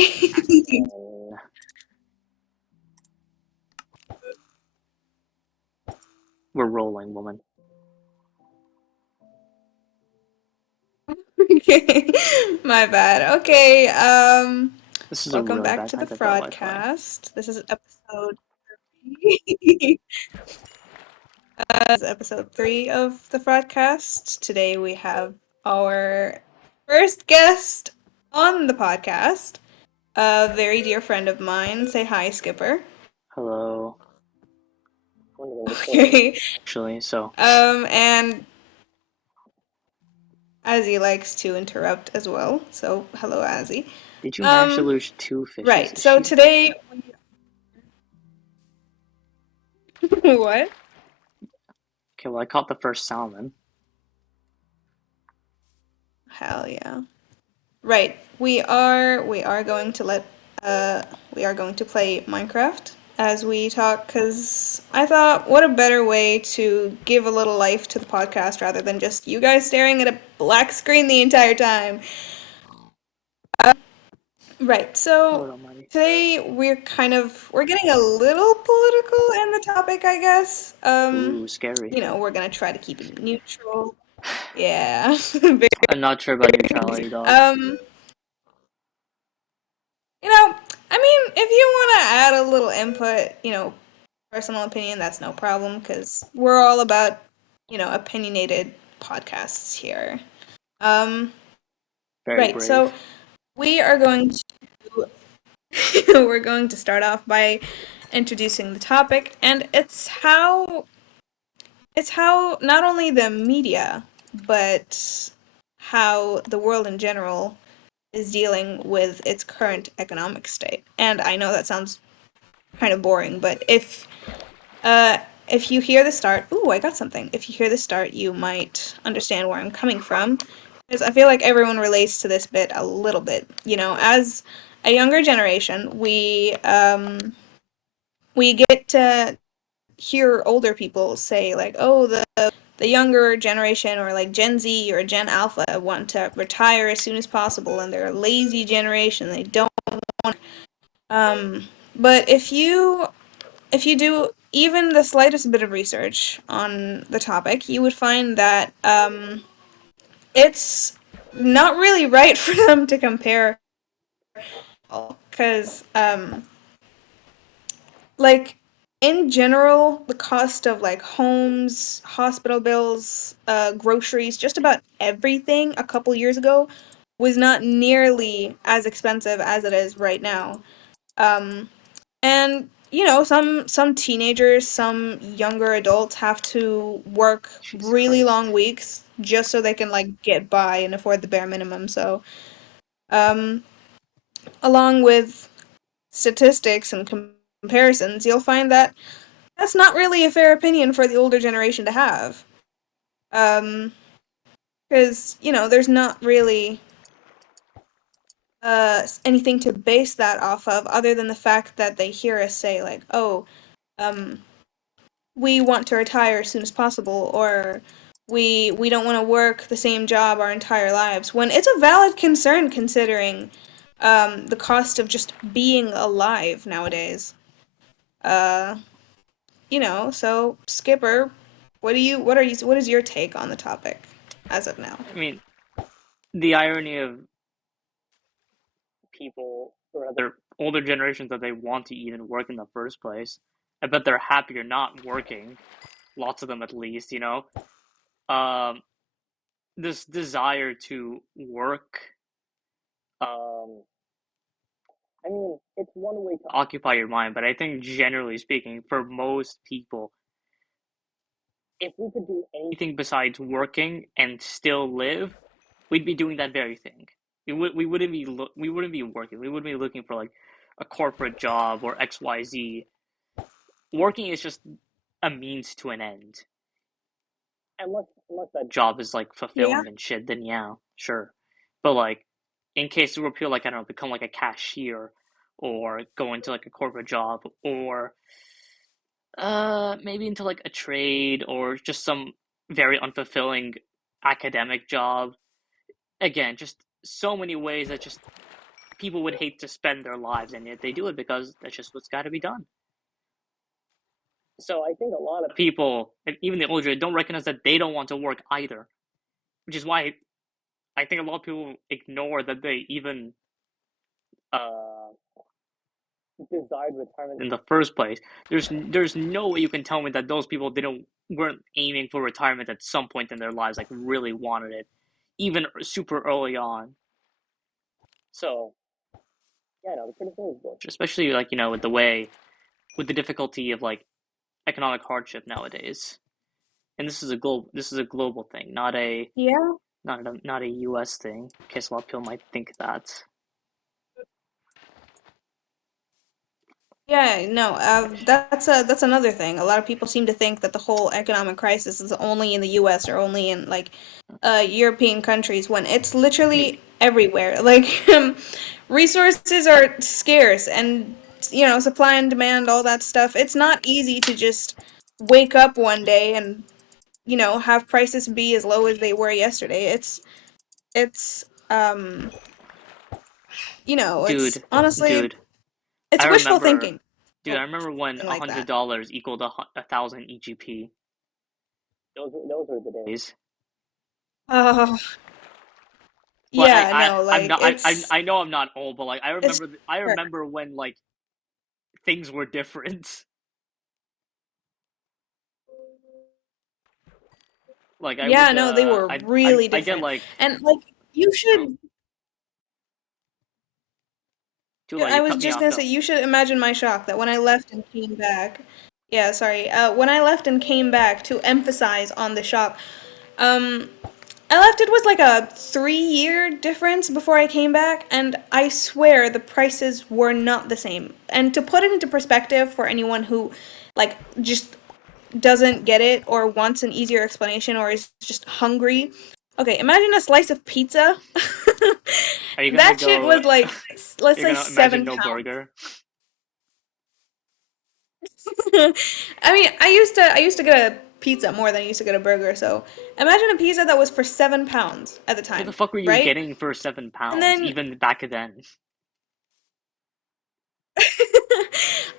Okay. Uh, we're rolling, woman. Okay. My bad. Okay. This is a Welcome really back bad to the time to throw Wi-Fi. Fraudcast. This is episode 3 of the Fraudcast. Today we have our first guest on the podcast, a very dear friend of mine. Say hi, Skipper. Hello. I wonder what we're recording, Okay. actually. So, And Azzy likes to interrupt as well. So, hello, Azzy. did you manage to Um, lose 2 fishes right. this So year? today, what? Okay, well, I caught the first salmon. Hell yeah. Right. We are going to let we are going to play Minecraft as we talk because I thought what a better way to give a little life to the podcast rather than just you guys staring at a black screen the entire time. Right. So Lord almighty. today we're getting a little political in the topic, I guess. Ooh, scary. We're gonna try to keep it neutral. Yeah. I'm not sure about neutrality, dog. Um, I mean, if you want to add a little input, personal opinion, that's no problem because we're all about, opinionated podcasts here. Um, Very right. So brave. we are going to we're going to start off by introducing the topic, and it's how not only the media, but how the world in general is dealing with its current economic state. And I know that sounds kind of boring, but uh if you hear the start, ooh, I got something. If you hear the start, you might understand where I'm coming from. Because I feel like everyone relates to this bit a little bit. As a younger generation, we get to hear older people say like, "Oh, the younger generation or like Gen Z or Gen Alpha want to retire as soon as possible and they're a lazy generation. They don't um but if you do even the slightest bit of research on the topic, you would find that it's not really right for them to compare because like in general the cost of like homes, hospital bills, groceries, just about everything a couple years ago was not nearly as expensive as it is right now. Um, And some teenagers, some younger adults have to work Jesus really long Christ. weeks just so they can like get by and afford the bare minimum. So, um, along with statistics and comparisons, you'll find that that's not really a fair opinion for the older generation to have. Um, because there's not really anything to base that off of other than the fact that they hear us say like, "Oh, um, we want to retire as soon as possible," or we don't want to work the same job our entire lives, when it's a valid concern considering the cost of just being alive nowadays. uh so Skipper, what is your take on the topic as of now? I mean, the irony of people, or other older generations, that they want to even work in the first place. I bet they're happier not working. Lots of them, at least, Um, this desire to work. Um, I mean, it's one way to occupy your mind, but I think generally speaking, for most people, if we could do anything besides working and still live, we'd be doing that very thing. We wouldn't be working. We wouldn't be looking for like a corporate job or XYZ. Working is just a means to an end. Unless that job is like Yeah. fulfilling and shit, then yeah, sure. But like, in case where people like, I don't know, become like a cashier or go into like a corporate job, or maybe into like a trade or just some very unfulfilling academic job. Again, just so many ways that just people would hate to spend their lives, and yet they do it because that's just what's got to be done. So I think a lot of people, and even the older, don't recognize that they don't want to work either, which is why I think a lot of people ignore that they even uh, desired retirement in the first place. There's no way you can tell me that those people didn't weren't aiming for retirement at some point in their lives, like really wanted it, even super early on. So yeah, no, the criticism is bullshit. Especially like with the way with the difficulty of like economic hardship nowadays. And this is a global thing, Yeah. not a U.S. thing. In case a lot of people might think that. Yeah, no, that's another thing. A lot of people seem to think that the whole economic crisis is only in the U.S. or only in like European countries when it's literally everywhere. Like resources are scarce and supply and demand, all that stuff. It's not easy to just wake up one day and have prices be as low as they were yesterday. It's it's Dude, honestly dude, I it's wishful remember, thinking. dude, I remember when Something a like hundred that. dollars equaled a thousand EGP. Those were the days. Oh, But yeah, no, I'm like not I know I'm not old, but like it's I hard. remember when like things were different. Like I Yeah, would no, they were really I get different. like And like you should Tula, I you was cut me just off gonna say though. you should imagine my shock that when I left and came back. Yeah, sorry. When I left and came back to emphasize on the shock, um, I left, it was like a 3 year difference before I came back, and I swear the prices were not the same. And to put it into perspective for anyone who, like, just doesn't get it or wants an easier explanation or is just hungry. Okay, imagine a slice of pizza. Are you gonna That shit go? was like, let's You're say gonna imagine 7 no pounds. burger. I mean, I used to get a pizza more than I used to get a burger. So imagine a pizza that was for 7 pounds at the What the time, fuck were you right? getting for seven And pounds? then, Even back then,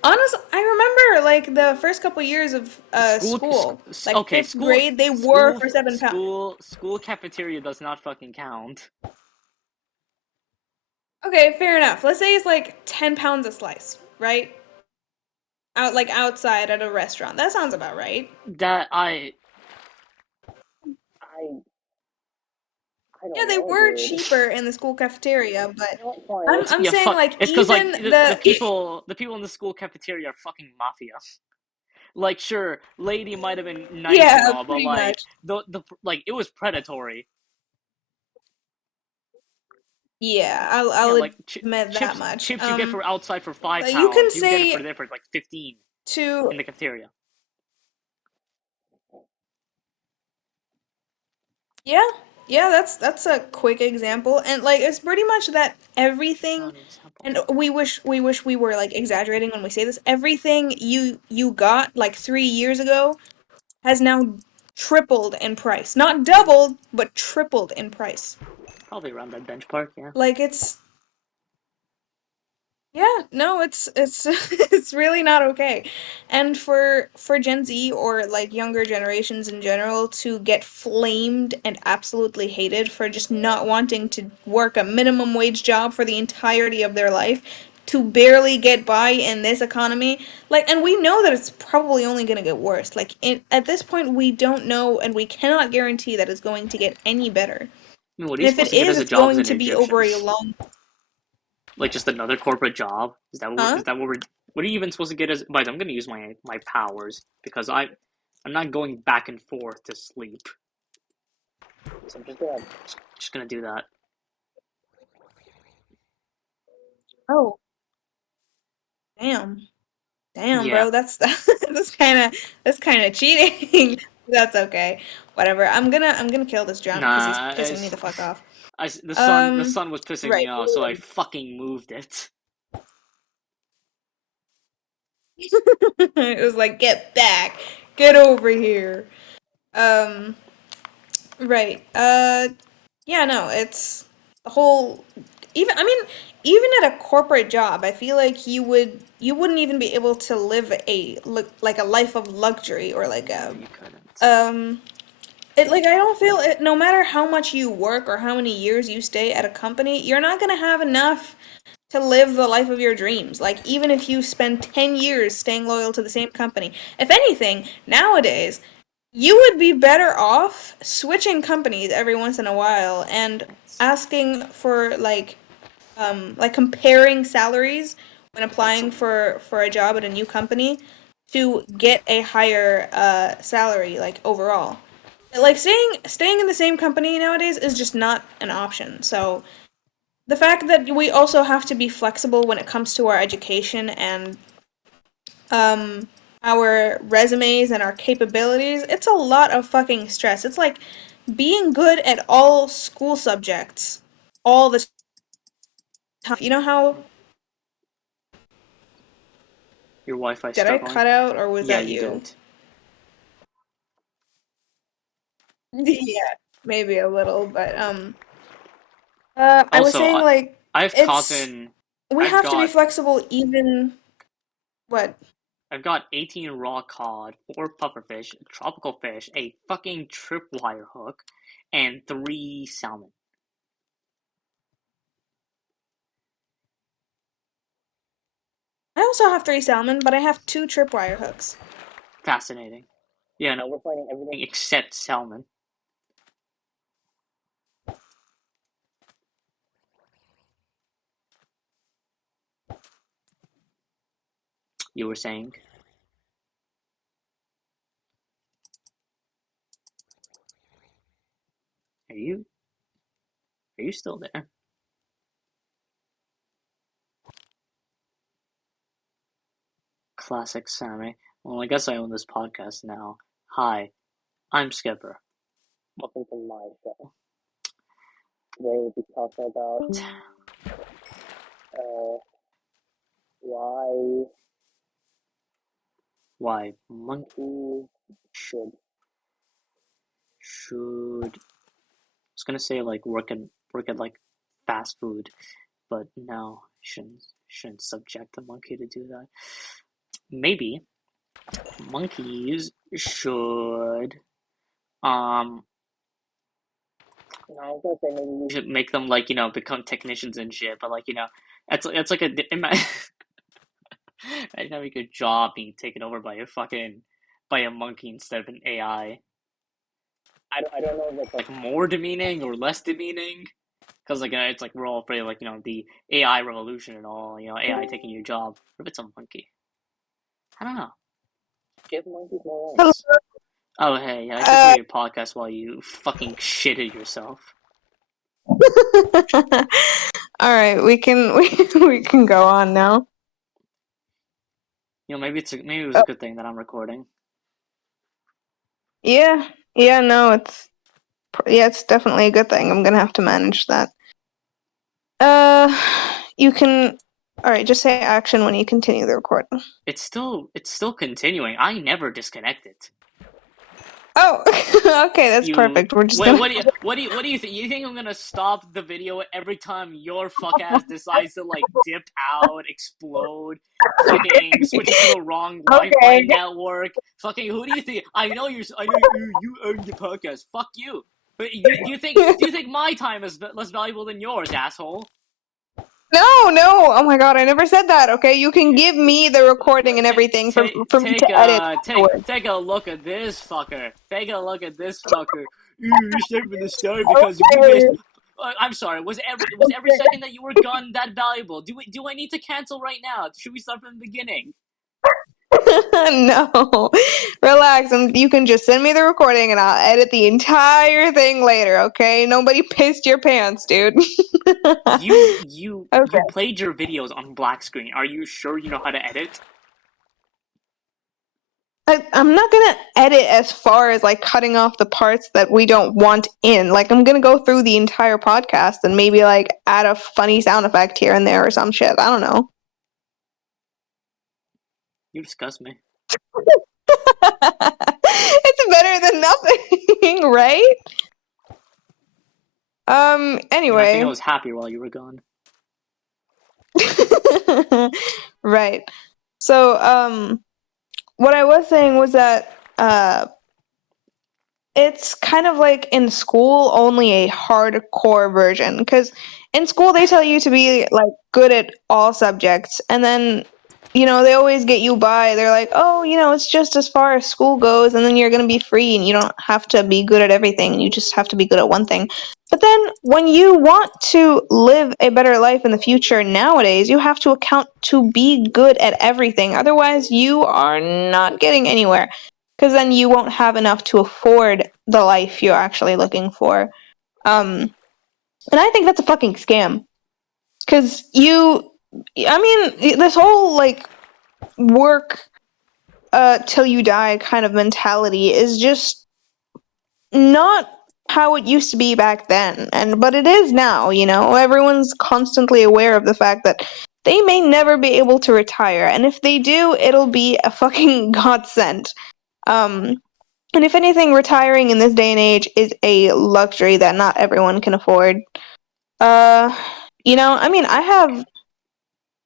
honestly, I remember like the first couple years of school, like okay, fifth grade, they were for 7 pounds. school cafeteria does not fucking count. Okay, fair enough. Let's say it's like 10 pounds a slice, right? Out like outside at a restaurant. That sounds about right. That I I Yeah, don't they know, were dude. cheaper in the school cafeteria, but You know what? Fine. I'm Yeah, saying fuck. like It's because like even the people in the school cafeteria are fucking mafia. Like, sure, lady might have been nice and yeah, all, but pretty like much. the like it was predatory. Yeah, Yeah, I'll like admit that much. chips you get for outside for five You can pounds, you get it for say there for like 15 to in the cafeteria. yeah, yeah, that's a quick example, and like it's pretty much that everything, Not an example. and we wish we were like exaggerating when we say this. Everything you got like 3 years ago has now tripled in price. Not doubled, but tripled in price. Probably around that bench park, yeah. Like it's Yeah, no, it's it's really not okay. And for Gen Z or like younger generations in general to get flamed and absolutely hated for just not wanting to work a minimum wage job for the entirety of their life to barely get by in this economy. Like, and we know that it's probably only going to get worse. Like at this point we don't know and we cannot guarantee that it's going to get any better. I mean, what are And you if supposed it to get is, as a it's job as going an to be Egyptian? over a long, Like just another corporate job? huh? Is that what we're what are you even supposed to get as? But I'm gonna use my powers because I'm not going back and forth to sleep. So I'm just gonna do that. Oh, damn. Damn, Yeah. bro, that's kind of cheating. That's okay. Whatever. I'm gonna kill this jump because he's Nah, pissing me the fuck off. the Um, sun was pissing me right. off, so I fucking moved it. It was like, get back, get over here. Right. Yeah. No, it's the whole. even at a corporate job, I feel like you wouldn't even be able to live like a life of luxury or like No, a you couldn't. um it like I don't feel it no matter how much you work or how many years you stay at a company, you're not gonna have enough to live the life of your dreams. Like even if you spend 10 years staying loyal to the same company. If anything, nowadays you would be better off switching companies every once in a while and That's asking for like comparing salaries when that's applying for a job at a new company to get a higher salary like overall. Like staying in the same company nowadays is just not an option. So the fact that we also have to be flexible when it comes to our education and um our resumes and our capabilities, it's a lot of fucking stress. It's like being good at all school subjects all the time. You know how your Wi-Fi did I struggling. cut out or was Yeah, that you you? did. Yeah, maybe a little, but I was Also, saying like I've caught it's in. we I've have to be got flexible even what? I've got 18 raw cod, 4 pufferfish, tropical fish, a fucking tripwire hook, and 3 salmon. I also have 3 salmon, but I have 2 tripwire hooks. Fascinating. Yeah, no, we're finding everything except salmon. You were saying? Are you are you still there? Classic Sammy. Well, I guess I own this podcast now. Hi, I'm Skipper. Welcome to my show. Today we'll be talking about uh, why monkeys should should I was gonna say like work at like fast food, but no, shouldn't subject the monkey to do that. Maybe monkeys should um no, I was gonna say maybe we should make them like become technicians and shit, but like it's like imagine having a job being taken over by a monkey instead of an AI. I don't know if it's like more demeaning or less demeaning. Because like it's like we're all afraid of like the AI revolution and all AI taking your job. What if it's a monkey? I don't know. Give monkeys more Hello. rights. Oh hey, I took over Uh, your podcast while you fucking shitted yourself. all right, we can go on now. Maybe it was a good thing that I'm recording. Yeah, yeah, no, it's definitely a good thing. I'm gonna have to manage that. Uh, you can. All right, just say action when you continue the recording. It's still continuing. I never disconnected. Oh, okay, that's You perfect. We're just wait. gonna. What do you think? You think I'm gonna stop the video every time your fuck ass decides to like dip out, explode, fucking switch it to the wrong Wi-Fi Okay. network? Fucking who do you think? I know you own the podcast. Fuck you. But do you think my time is less valuable than yours, asshole? No, no. Oh my God, I never said that. Okay, you can give me the recording and Take everything take for me take to edit a take afterwards. take a look at this fucker. Take a look at this fucker. You start from the start because we Okay. missed. I'm sorry. Was every second that you were gone that valuable? Do I need to cancel right now? Should we start from the beginning? No, relax, and you can just send me the recording, and I'll edit the entire thing later. Okay? Nobody pissed your pants, dude. You Okay. played your videos on black screen. Are you sure you know how to edit? I'm not gonna edit as far as like cutting off the parts that we don't want in. Like I'm gonna go through the entire podcast and maybe like add a funny sound effect here and there or some shit. I don't know. You disgust me. It's better than nothing, right? I think I Anyway. was happier while you were gone. Right. So, what I was saying was that it's kind of like in school, only a hardcore version. Because in school, they tell you to be like good at all subjects, and then they always get you by. They're like, oh, it's just as far as school goes, and then you're gonna be free, and you don't have to be good at everything. You just have to be good at one thing. But then, when you want to live a better life in the future nowadays, you have to account to be good at everything. Otherwise, you are not getting anywhere because then you won't have enough to afford the life you're actually looking for. And I think that's a fucking scam. Because I mean, this whole like work till you die kind of mentality is just not how it used to be back then. But it is now. Everyone's constantly aware of the fact that they may never be able to retire, and if they do, it'll be a fucking godsend. Um, And if anything, retiring in this day and age is a luxury that not everyone can afford. Uh, I mean,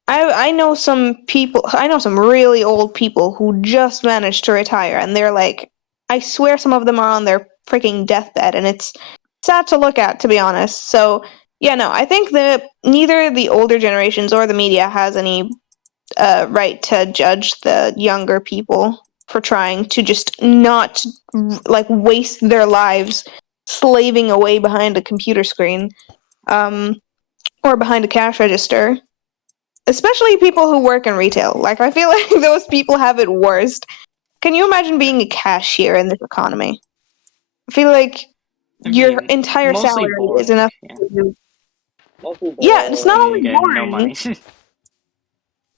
I know some people, I know some really old people who just managed to retire, and they're like, I swear some of them are on their freaking deathbed, and it's sad to look at, to be honest. So, yeah, no, I think that neither the older generations or the media has any right to judge the younger people for trying to just not like waste their lives slaving away behind a computer screen um, or behind a cash register. Especially people who work in retail. Like, I feel like those people have it worst. Can you imagine Yeah. being a cashier in this economy? I feel like I your mean, entire mostly salary is boring. enough Yeah, to. mostly Yeah, it's not only boring and no boring. money.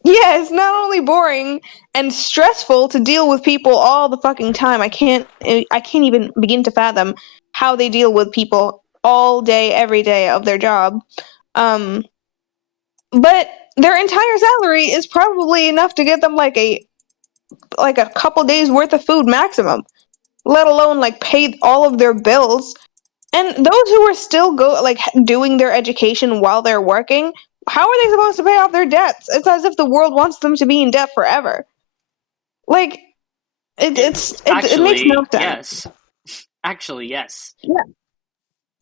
Yeah, it's not only boring and stressful to deal with people all the fucking time. I can't even begin to fathom how they deal with people all day every day of their job. Um but their entire salary is probably enough to get them like a couple days worth of food maximum, let alone like pay all of their bills. And those who are still doing their education while they're working, how are they supposed to pay off their debts? It's as if the world wants them to be in debt forever. Like it makes no Actually, sense. yes. Actually, yes. Yeah,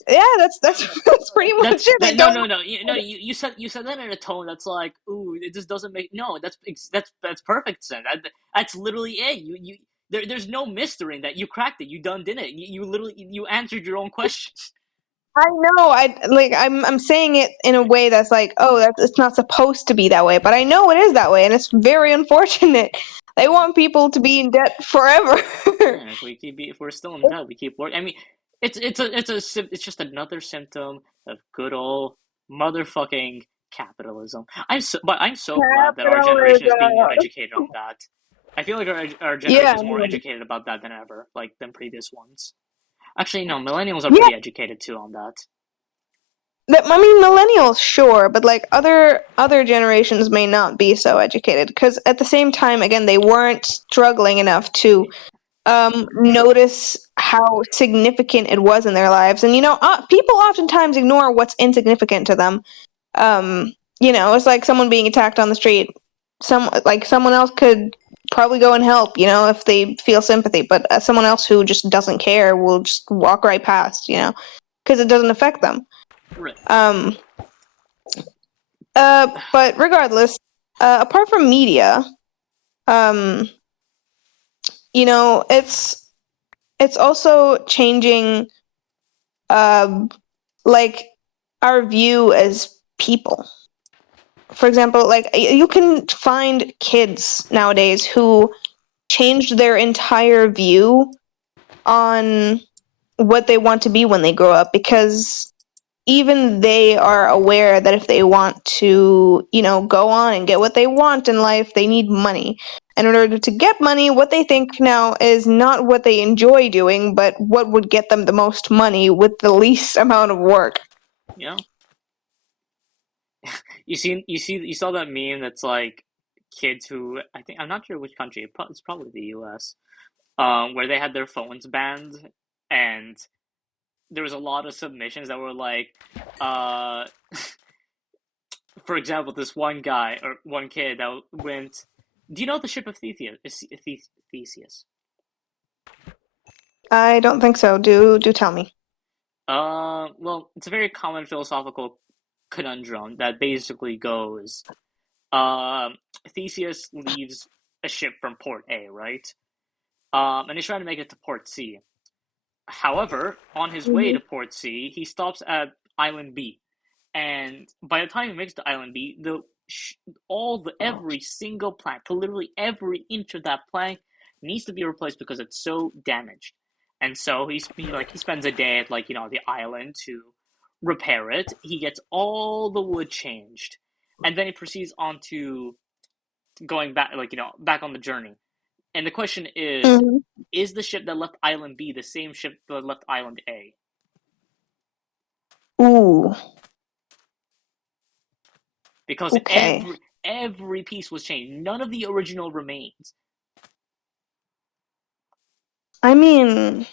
yeah, that's that's pretty much That's it. They that. No, don't. no, no. You said that in a tone that's like, ooh, it just doesn't make. No, that's perfect sense. That's literally it. There's no mystery in that. You cracked it. You done did it. You literally you answered your own question. I know. I'm saying it in a way that's like, oh, that's it's not supposed to be that way, but I know it is that way, and it's very unfortunate. They want people to be in debt forever. Yeah, if we're still in debt, we keep working. I mean, it's just another symptom of good old motherfucking capitalism. But I'm so glad that our generation is being more Capitalism. educated on that. I feel like our Yeah, generation is more educated about that than ever, like than previous ones. Actually, no, millennials are yeah. pretty educated too on that. I mean, millennials, sure, but like other generations may not be so educated because at the same time, again, they weren't struggling enough to notice how significant it was in their lives. And people oftentimes ignore what's insignificant to them. It's like someone being attacked on the street. Someone else could probably go and help, if they feel sympathy, but someone else who just doesn't care will just walk right past, because it doesn't affect them. Right. Um, but regardless, apart from media, um, it's also changing, um, like our view as people. For example, like you can find kids nowadays who changed their entire view on what they want to be when they grow up because even they are aware that if they want to, go on and get what they want in life, they need money. And in order to get money, what they think now is not what they enjoy doing, but what would get them the most money with the least amount of work. Yeah. You saw that meme that's like kids who I think I'm not sure which country. It's probably the U.S. Where they had their phones banned and there was a lot of submissions that were like, uh, For example, this one guy or one kid that went. Do you know the ship of Theseus? Theseus. I don't think so. Do tell me. Well, it's a very common philosophical conundrum that basically goes, um, Theseus leaves a ship from port A, right? And he's trying to make it to port C. However, on his way Hmm. to port C, he stops at island B, and by the time he makes to island B, the every single plank, literally every inch of that plank, needs to be replaced because it's so damaged. And so he spends a day at the island to repair it. He gets all the wood changed, and then he proceeds on to going back back on the journey. And the question Hmm. is the ship that left island B the same ship that left island A? Ooh. Because Okay. every piece was changed. None of the original remains. I mean,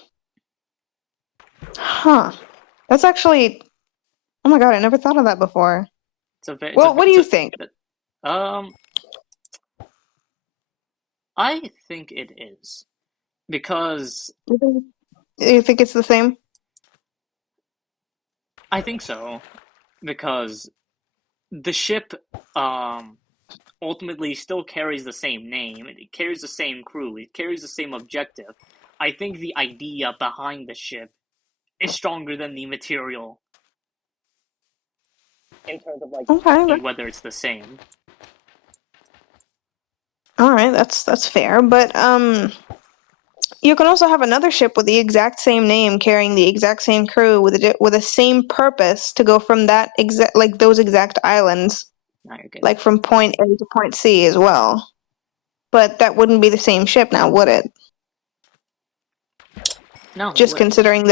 huh. That's actually. Oh my God, I never thought of that before. It's a Well, what do it's you a think? um I think it is because You think it's the same? I think so because the ship um ultimately still carries the same name, it carries the same crew, it carries the same objective. I think the idea behind the ship is stronger than the material in terms of Okay. whether it's the same. All right. That's fair. But you can also have another ship with the exact same name, carrying the exact same crew with the same purpose to go from that exact like those exact islands, Now you're getting like from point A to point C as well. But that wouldn't be the same ship now, would it? no, it Just wouldn't. considering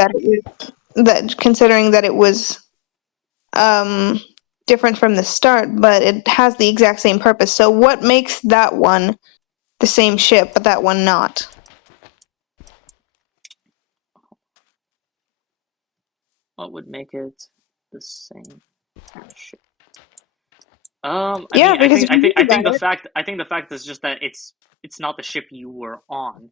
that it was um different from the start, but it has the exact same purpose. So what makes that one the same ship, but that one not? What would make it the same ship? Yeah, because if you I think think about it, the fact is just that it's not the ship you were on.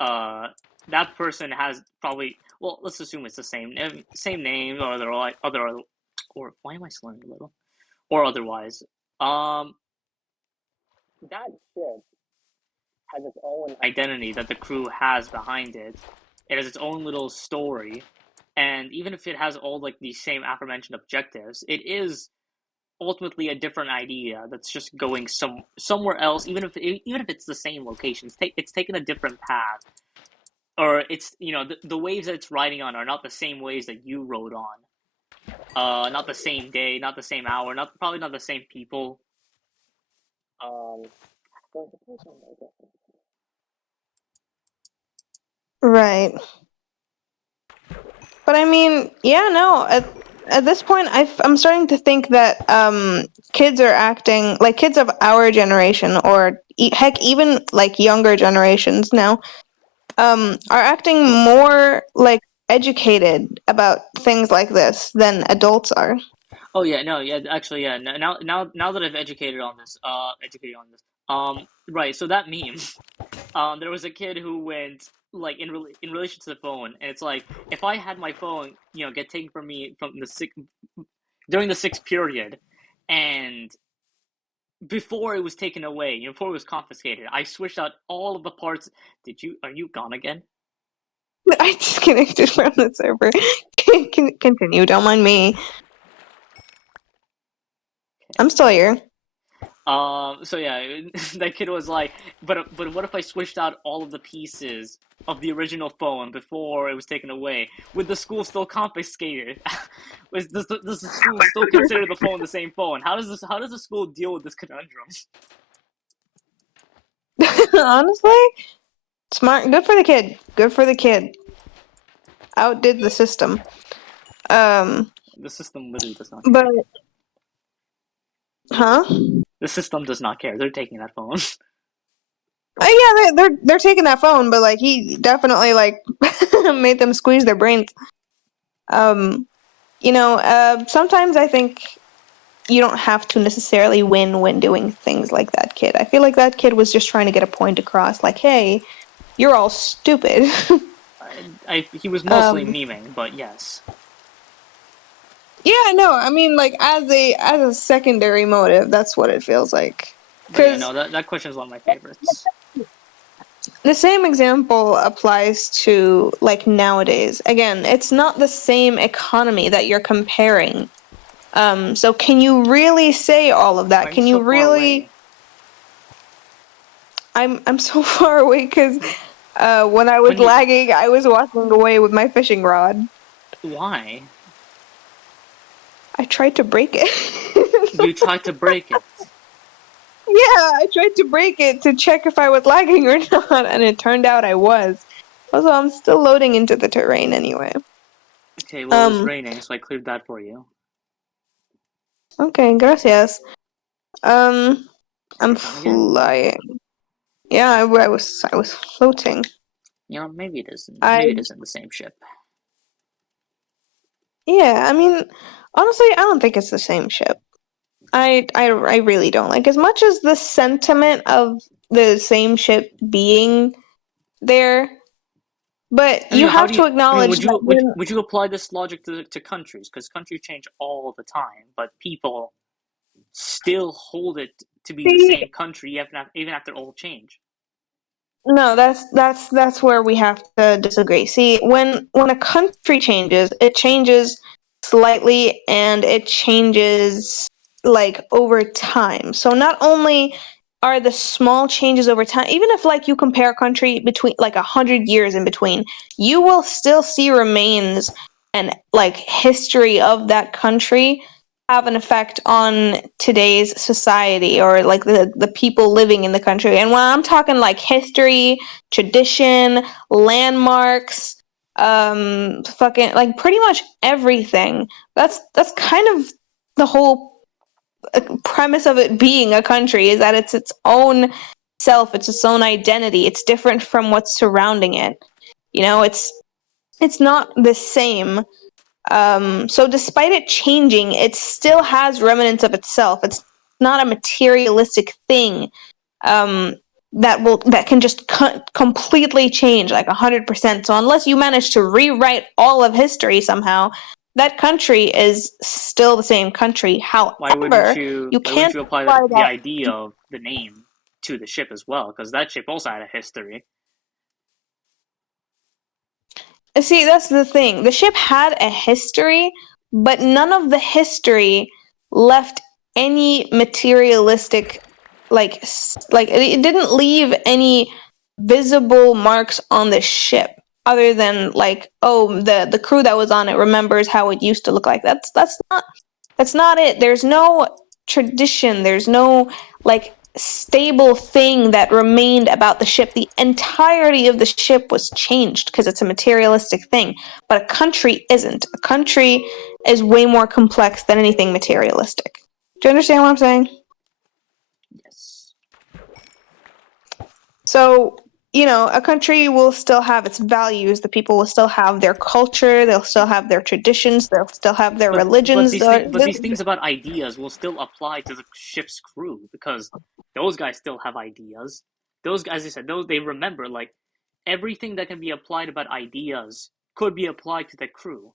Uh, that person has probably, well, let's assume it's the same name, or they're like other, or why am I slurring a little, or otherwise. Um, that ship has its own identity that the crew has behind it. It has its own little story, and even if it has all like the same aforementioned objectives, it is ultimately a different idea that's just going somewhere else. Even if it's the same location, it's taken a different path, or it's the waves that it's riding on are not the same waves that you rode on. Not the same day, not the same hour, not probably not the same people. Um, there's a person like right? But I mean, yeah, no. At this point, I'm starting to think that kids are acting like kids of our generation, or heck, even like younger generations now, are acting more like educated about things like this than adults are. Oh yeah, no, yeah, actually, yeah. Now that I've educated on this, right. So that meme, there was a kid who went like in relation to the phone, and it's like if I had my phone, get taken from me from the sixth during the sixth period, and before it was taken away, before it was confiscated, I switched out all of the parts. Are you gone again? I disconnected from the server. Continue. Don't mind me. I'm still here. So yeah, that kid was like, but what if I switched out all of the pieces of the original phone before it was taken away? Would the school still confiscate it? Does the school still consider the phone the same phone? How does the school deal with this conundrum? Honestly, smart. Good for the kid. Good for the kid. Outdid the system. Um, The system literally does not but care. huh? The system does not care. They're taking that phone. Yeah, they're taking that phone, but like he definitely like made them squeeze their brains. Um, sometimes I think you don't have to necessarily win when doing things like that kid. I feel like that kid was just trying to get a point across, like, hey, you're all stupid. He was mostly um, memeing, but yes. yeah, no, I mean, like as a secondary motive, that's what it feels like. But yeah, Because no, that question is one of my favorites. the same example applies to like nowadays. Again, it's not the same economy that you're comparing. So can you really say all of Why that? are you Can so you far really? away? I'm so far away because when I was When you lagging, I was walking away with my fishing rod. why I tried to break it. you tried to break it? Yeah, I tried to break it to check if I was lagging or not, and it turned out I was. Also, I'm still loading into the terrain anyway. Okay, well it was Um, raining, so I cleared that for you. okay, gracias. Um, I'm You're done again? flying. Yeah, I was floating. You know, maybe it isn't. I Maybe it isn't the same ship. yeah, I mean, honestly, I don't think it's the same ship. I really don't like as much as the sentiment of the same ship being there, but I mean, you how have do you? to I mean, acknowledge would that you would when would you apply this logic to countries? Because countries change all the time, but people still hold it to be the see same country even after all change. no, that's where we have to disagree. See, when a country changes, it changes slightly and it changes like over time. So not only are the small changes over time, even if like you compare a country between like 100 years in between, you will still see remains and like history of that country have an effect on today's society or like the people living in the country. And when I'm talking like history, tradition, landmarks, fucking like pretty much everything. That's kind of the whole premise of it being a country is that it's its own self, it's its own identity. It's different from what's surrounding it. You know, it's not the same. So despite it changing, it still has remnants of itself. It's not a materialistic thing um, that can just completely change like 100%. So unless you manage to rewrite all of history somehow, that country is still the same country. However, you Why wouldn't can't you apply apply the that. idea of the name to the ship as well? Because that ship also had a history. See, that's the thing. The ship had a history, but none of the history left any materialistic, like it didn't leave any visible marks on the ship, other than like, oh, the crew that was on it remembers how it used to look like. That's not it. There's no tradition. There's no like stable thing that remained about the ship. The entirety of the ship was changed because it's a materialistic thing. But a country isn't. A country is way more complex than anything materialistic. Do you understand what I'm saying? Yes, So, you know, a country will still have its values. The people will still have their culture. They'll still have their traditions. They'll still have their religions. but these things about ideas will still apply to the ship's crew because those guys still have ideas. Those guys, as I said, those they remember like everything that can be applied about ideas could be applied to the crew.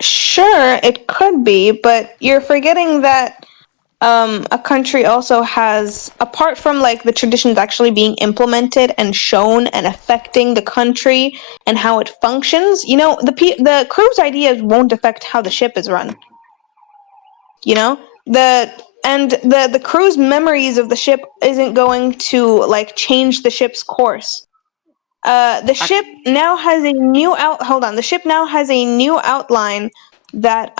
Sure, it could be, but you're forgetting that a country also has, apart from like the traditions actually being implemented and shown and affecting the country and how it functions, you know, the crew's ideas won't affect how the ship is run. You know, the crew's memories of the ship isn't going to like change the ship's course. The ship Actually, now has a new out. Hold on, the ship now has a new outline that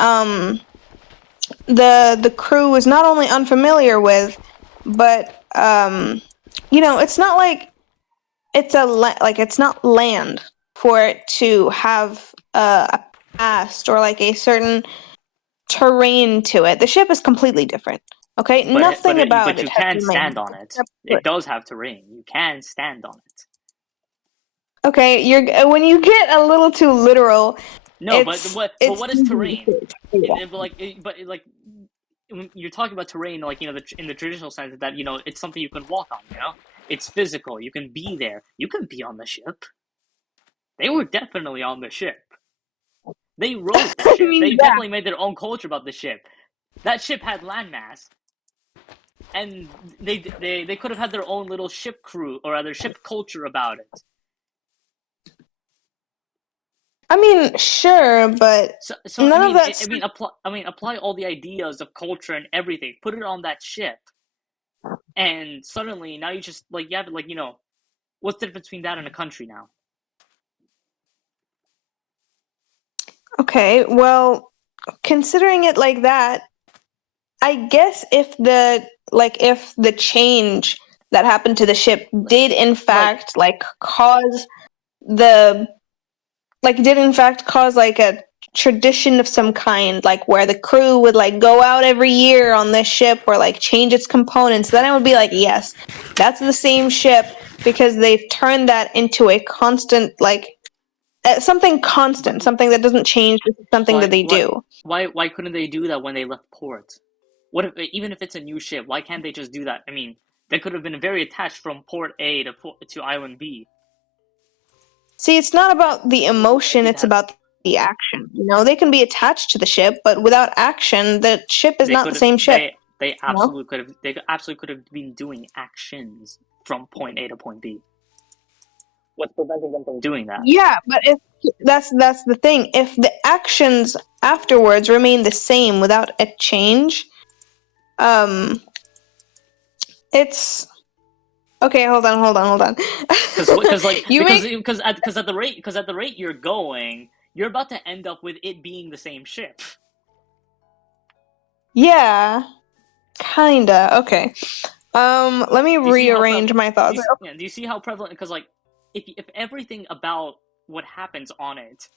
the crew is not only unfamiliar with, but you know, it's not like like it's not land for it to have a past or like a certain terrain to it. The ship is completely different. Okay, nothing about but it you has can remained stand on it. except for It does have terrain. You can stand on it. okay. You're when you get a little too literal. No, but It's what is easy terrain? to say that. When you're talking about terrain, like in the traditional sense that it's something you can walk on. It's physical. You can be there. You can be on the ship. They were definitely on the ship. They rode the I ship. mean, They yeah. definitely made their own culture about the ship. That ship had landmass, and they could have had their own little ship crew or other ship culture about it. I mean, sure, but So none of that. apply all the ideas of culture and everything. Put it on that ship, and suddenly now you just like you have what's the difference between that and a country now? Okay, well, considering it like that, I guess if the change that happened to the ship did in Like fact the did in fact cause like a tradition of some kind, like where the crew would like go out every year on this ship or like change its components, then I would be like, yes, that's the same ship because they've turned that into a constant something but constant, something that doesn't change, this is something that why they why do. why couldn't they do that when they left port? What if even if it's a new ship, why can't they just do that? I mean, they could have been very attached from port A to island B. See, it's not about the They emotion, could it's have about the action. You know, they can be attached to the ship, but without action, the ship is they not could the have same ship. You know? they absolutely could have been doing actions from point A to point B. What's preventing them from doing that? Yeah, but if that's the thing. If the actions afterwards remain the same without a change, um, it's okay. Hold on. You make Because at the rate you're going, you're about to end up with it being the same ship. yeah, kinda okay. Let me Do you see how rearrange my thoughts. do you see how prevalent? Because like, if everything about what happens on it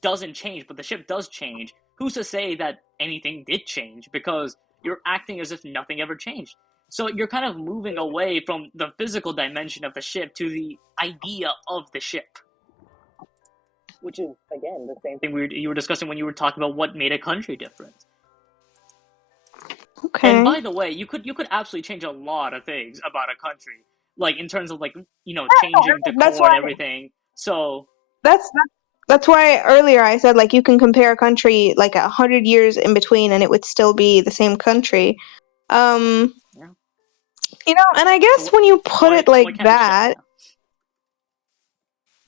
doesn't change, but the ship does change, who's to say that anything did change? Because you're acting as if nothing ever changed. So you're kind of moving away from the physical dimension of the ship to the idea of the ship, which is again the same thing you were discussing when you were talking about what made a country different. And Okay. by the way, you could absolutely change a lot of things about a country, like in terms of like changing That's decor why and everything. So that's why earlier I said like you can compare a country like 100 years in between and it would still be the same country. Um, yeah. and I So guess when you put it so like why can't the ship? that, Yeah.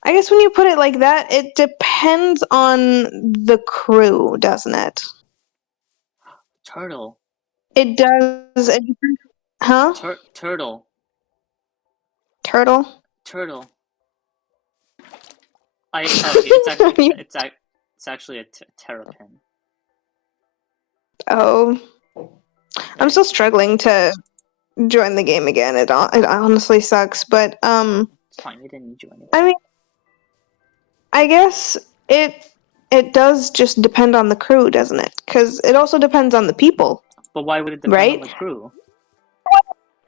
I guess when you put it like that, it depends on the crew, doesn't it? Turtle, It does. Huh? turtle, Turtle? turtle. It's actually a terrapin. Oh, I'm It, still struggling to join the game again. It honestly sucks, but it's fine. You didn't need you I anyway. mean, I guess it it does just depend on the crew, doesn't it? Because it also depends on the people, But why would it depend on right? the crew?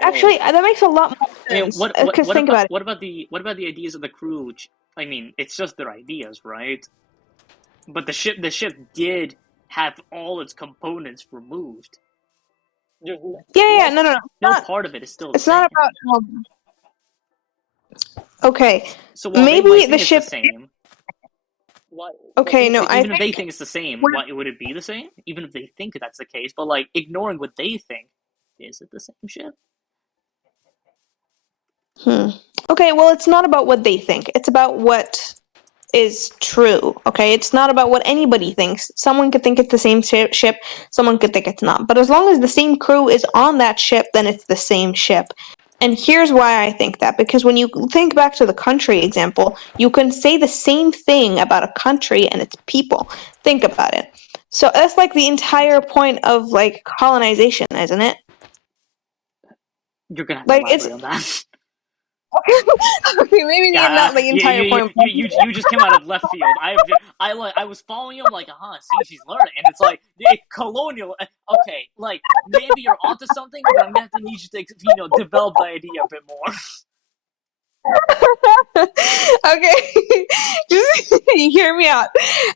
I mean, Actually, that makes a lot more sense. Because think about it. what about the ideas of the crew? Which, I mean, it's just their ideas, right? But the ship did have all its components removed. There's Yeah, no, no, no. no part of it is still the It's not same. about. Okay, So while they maybe might the think it's the ship. same, why? But Okay, no, I even if they think. think it's the same, why would it be the same? Even if they think that's the case, but like ignoring what they think, is it the same ship? Hmm. Okay, well, it's not about what they think. It's about what is true. Okay, it's not about what anybody thinks. Someone could think it's the same ship. Someone could think it's not. But as long as the same crew is on that ship, then it's the same ship. And here's why I think that. Because when you think back to the country example, you can say the same thing about a country and its people. Think about it. So that's like the entire point of like colonization, isn't it? You're gonna have to Like it's elaborate on that. okay, maybe Yeah, not the entire point. But you just came out of left field. I was following you. I'm like, see, she's learning, and it's like colonial. Okay, like maybe you're onto something, but I'm gonna have to need you to develop the idea a bit more. Okay, just hear me out.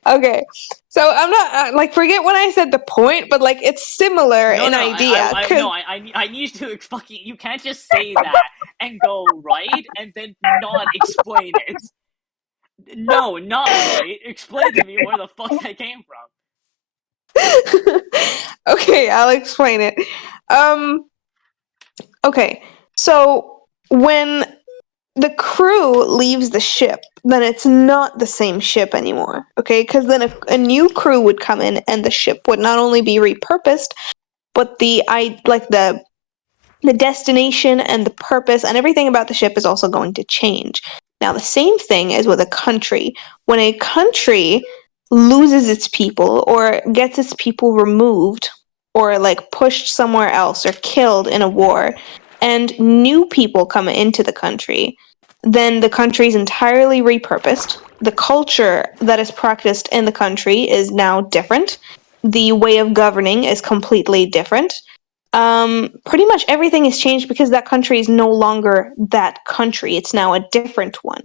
Okay, so I'm not like forget when I said the point, but like it's similar No, in no, idea. Cause no, I need to fucking. You can't just say that and go right and then not explain it. No, not right. Explain to me where the fuck that came from. okay, I'll explain it. Um, okay, so when the crew leaves the ship, then it's not the same ship anymore. Okay, because then a new crew would come in, and the ship would not only be repurposed, but the destination and the purpose and everything about the ship is also going to change. Now, the same thing is with a country. When a country loses its people or gets its people removed or like pushed somewhere else or killed in a war, and new people come into the country, then the country is entirely repurposed. The culture that is practiced in the country is now different. The way of governing is completely different. Pretty much everything has changed because that country is no longer that country. It's now a different one.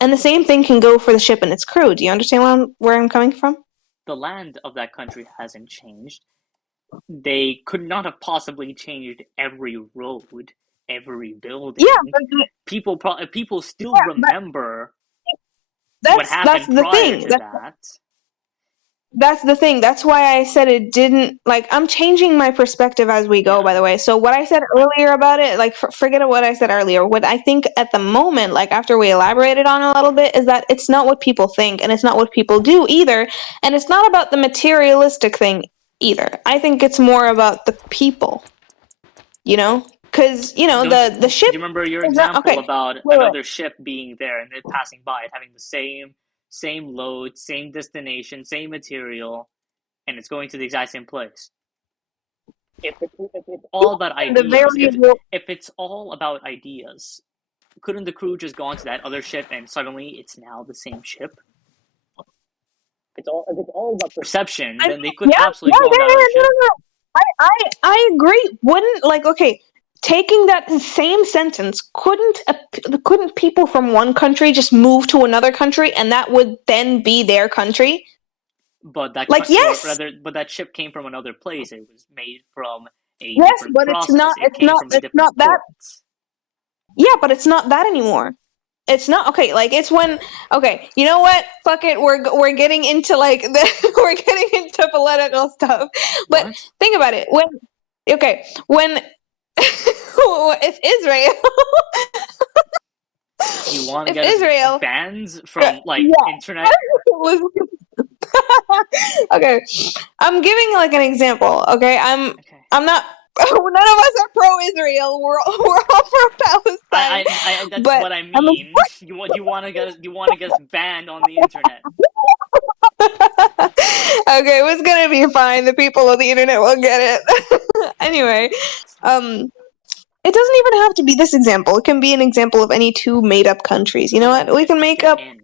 And the same thing can go for the ship and its crew. Do you understand where I'm coming from? The land of that country hasn't changed. They could not have possibly changed every road, every Yeah, building. People still but remember what that's happened the prior thing. to that. That's the thing. That's why I said it didn't like I'm changing my perspective as we go, Yeah, by the way. So what I said earlier about it, like forget what I said earlier. What I think at the moment, like after we elaborated on it a little bit, is that it's not what people think and it's not what people do either, and it's not about the materialistic thing either. I think it's more about the people, Cuz, don't you? the Do ship you remember your is not example okay. about Wait, wait. another ship being there and it passing by, it having the same load, same destination, same material, and it's going to the exact same place? If it's all about The ideas, very if it's all about ideas, couldn't the crew just go onto that other ship and suddenly it's now the same ship? If it's all about perception, I then mean, they could yeah, absolutely yeah, go on yeah, that other yeah, no, ship. no, no. I agree. Wouldn't like okay, taking that same sentence, couldn't people from one country just move to another country and that would then be their country? But Like or yes, rather, but that ship came from another place. It was made from a yes, different but process. It came from a it's different not that. port. Yeah, but it's not that anymore. It's not okay. Like it's when okay, you know what? Fuck it. We're getting into like we're getting into political stuff. But What? think about it. When if Israel You want to if get us Israel bans from like yeah. internet? Okay, I'm giving like an example. Okay, Okay. I'm not. None of us are pro-Israel. We're all pro-Palestine. That's But what I I'm mean. You want to get us banned on the internet. okay. It was gonna be fine. The people of the internet will get it. Anyway, um, it doesn't even have to be this example. It can be an example of any two made-up countries. You know No, what? We can make get up. in.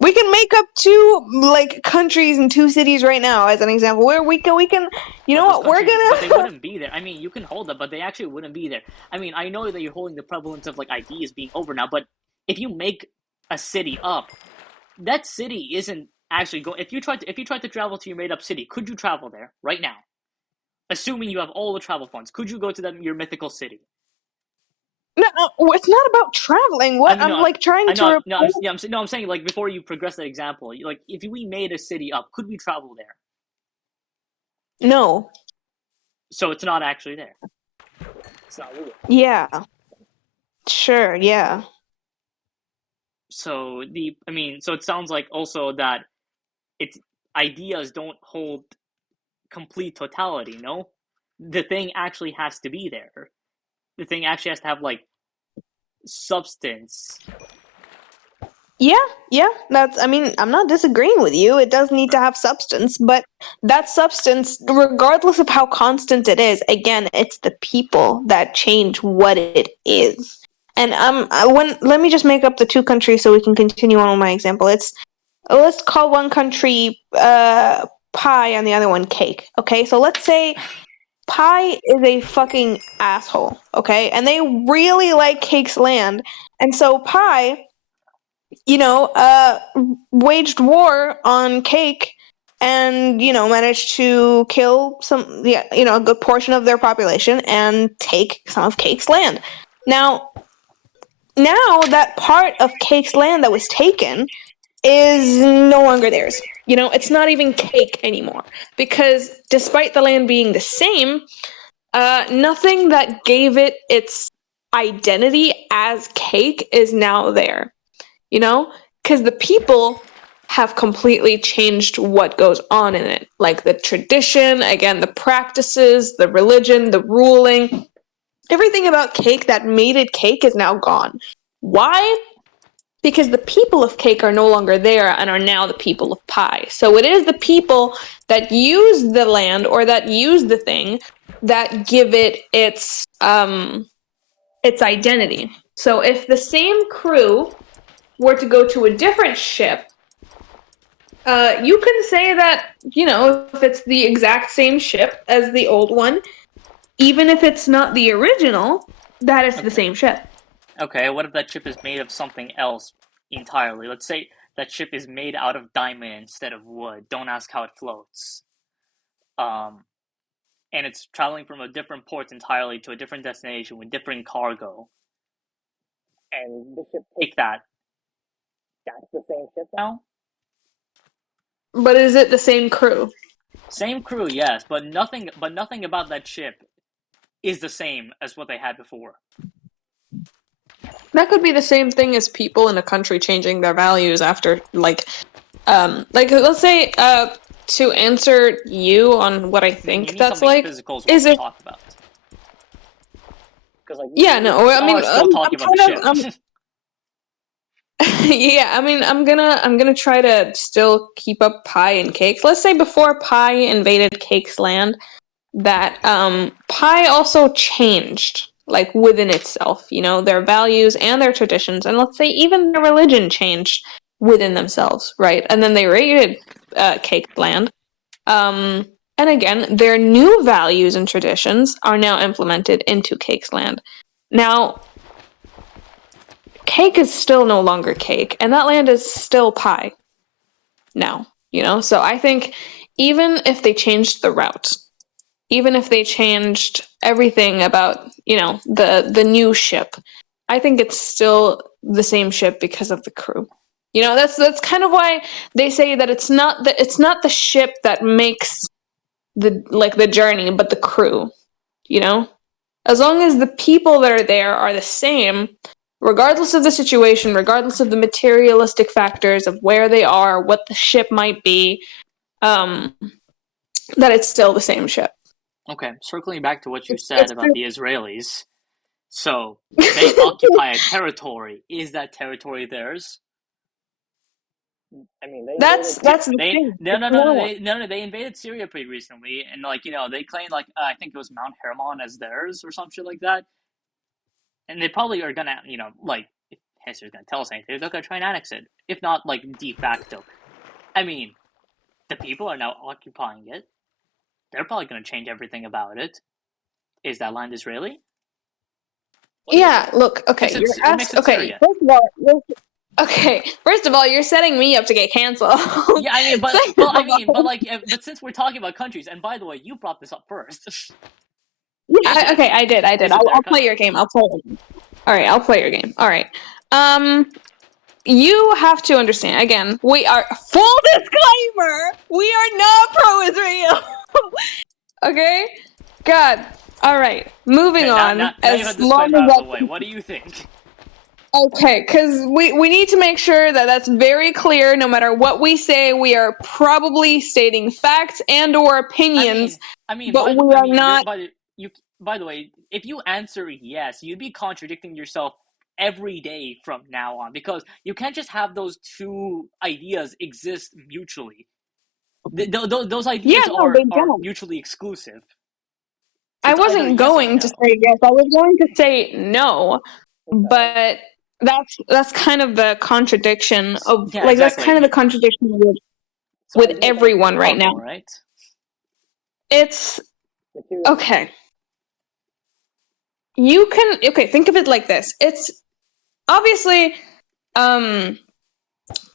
We can make up two like countries and two cities right now as an example where we can you But know those what we're countries, but they gonna wouldn't be there. I mean, you can hold them, but they actually wouldn't be there. I mean, I know that you're holding the prevalence of like ideas being over now, but if you make a city up, that city isn't actually going. If you tried to travel to your made up city, could you travel there right now? Assuming you have all the travel funds, could you go to your mythical city? no, it's not about traveling. I What mean, I'm no, like trying I to know, no, replace. yeah, no, I'm saying like before you progress that example, like if we made a city up, could we travel there? No. So it's not actually there. It's not real. Yeah. Sure. Yeah. So so it sounds like also that it's ideas don't hold complete totality. No, the thing actually has to be there. The thing actually has to have like substance. Yeah, yeah, that's, I mean, I'm not disagreeing with you. It does need to have substance, but that substance, regardless of how constant it is, again, it's the people that change what it is. And let me just make up the two countries so we can continue on with my example. Let's call one country pie and the other one cake. Okay, so let's say Pi is a fucking asshole, okay? And they really like Cake's land. And so Pi, waged war on Cake and, managed to kill a good portion of their population and take some of Cake's land. Now that part of Cake's land that was taken is no longer theirs. It's not even Cake anymore. Because despite the land being the same, nothing that gave it its identity as Cake is now there. Because the people have completely changed what goes on in it. Like the tradition, again, the practices, the religion, the ruling. Everything about Cake that made it Cake is now gone. Why? Because the people of Cake are no longer there and are now the people of Pi. So it is the people that use the land or that use the thing that give it its identity. So if the same crew were to go to a different ship, you can say that, if it's the exact same ship as the old one, even if it's not the original, that is the same ship. Okay, what if that ship is made of something else entirely? Let's say that ship is made out of diamond instead of wood. Don't ask how it floats. Um, and it's traveling from a different port entirely to a different destination with different cargo. And the ship take that. That's the same ship now? But is it the same crew? Same crew, yes, but nothing about that ship is the same as what they had before. That could be the same thing as people in a country changing their values after, let's say, to answer you on what I think You need that's something like, physical as well is to it? talk about. Because Yeah, no, I we mean, are still talking about the kind ship. of, yeah, I mean, I'm gonna try to still keep up Pi and Cakes. Let's say before Pi invaded Cake's land, that Pi also changed, like within itself, their values and their traditions, and let's say even their religion changed within themselves, right? And then they raided Cake's land. And again, their new values and traditions are now implemented into Cake's land. Now, Cake is still no longer Cake, and that land is still Pi now, So I think even if they changed the route, even if they changed everything about, the new ship, I think it's still the same ship because of the crew. That's kind of why they say that it's not the ship that makes the journey, but the crew, you know? As long as the people that are there are the same, regardless of the situation, regardless of the materialistic factors of where they are, what the ship might be, um, that it's still the same ship. Okay, circling back to what you said It's about the Israelis. So, they occupy a territory. Is that territory theirs? I mean, they invaded. that's the They thing. no It's no no no no. they no no they invaded Syria pretty recently, and they claimed I think it was Mount Hermon as theirs or some shit like that, and they probably are gonna if history's gonna tell us anything, they're gonna try and annex it, if not like de facto. I mean, the people are now occupying it. They're probably gonna change everything about it. Is that land Israeli? What do you Yeah, think? look, okay, It makes it okay. Syria. First of all, you're setting me up to get canceled. Yeah, I mean, Second but of all, but since we're talking about countries, and by the way, you brought this up first. yeah, okay, I did. Is it their I'll play your country? game. I'll play your game. All right, I'll play your game. All right. Um, you have to understand. Again, we are full disclaimer. We are not pro-Israel. Okay. God. All right. Moving Okay, on. now you have As the long disclaimer as out of the way. that. What do you think? Okay, because we need to make sure that that's very clear. No matter what we say, we are probably stating facts and or I opinions, mean, but we are you're not. by the you. By the way, if you answer yes, you'd be contradicting yourself every day from now on, because you can't just have those two ideas exist mutually. Those Yeah, ideas no, they are don't. mutually exclusive. So I it's either wasn't yes or going to no. say yes. I was going to say no, Okay. but that's kind of the contradiction of Yeah, like that's kind of the exactly. contradiction with So ideas are everyone right now. powerful, right? It's Okay. Think of it like this. It's obviously, um,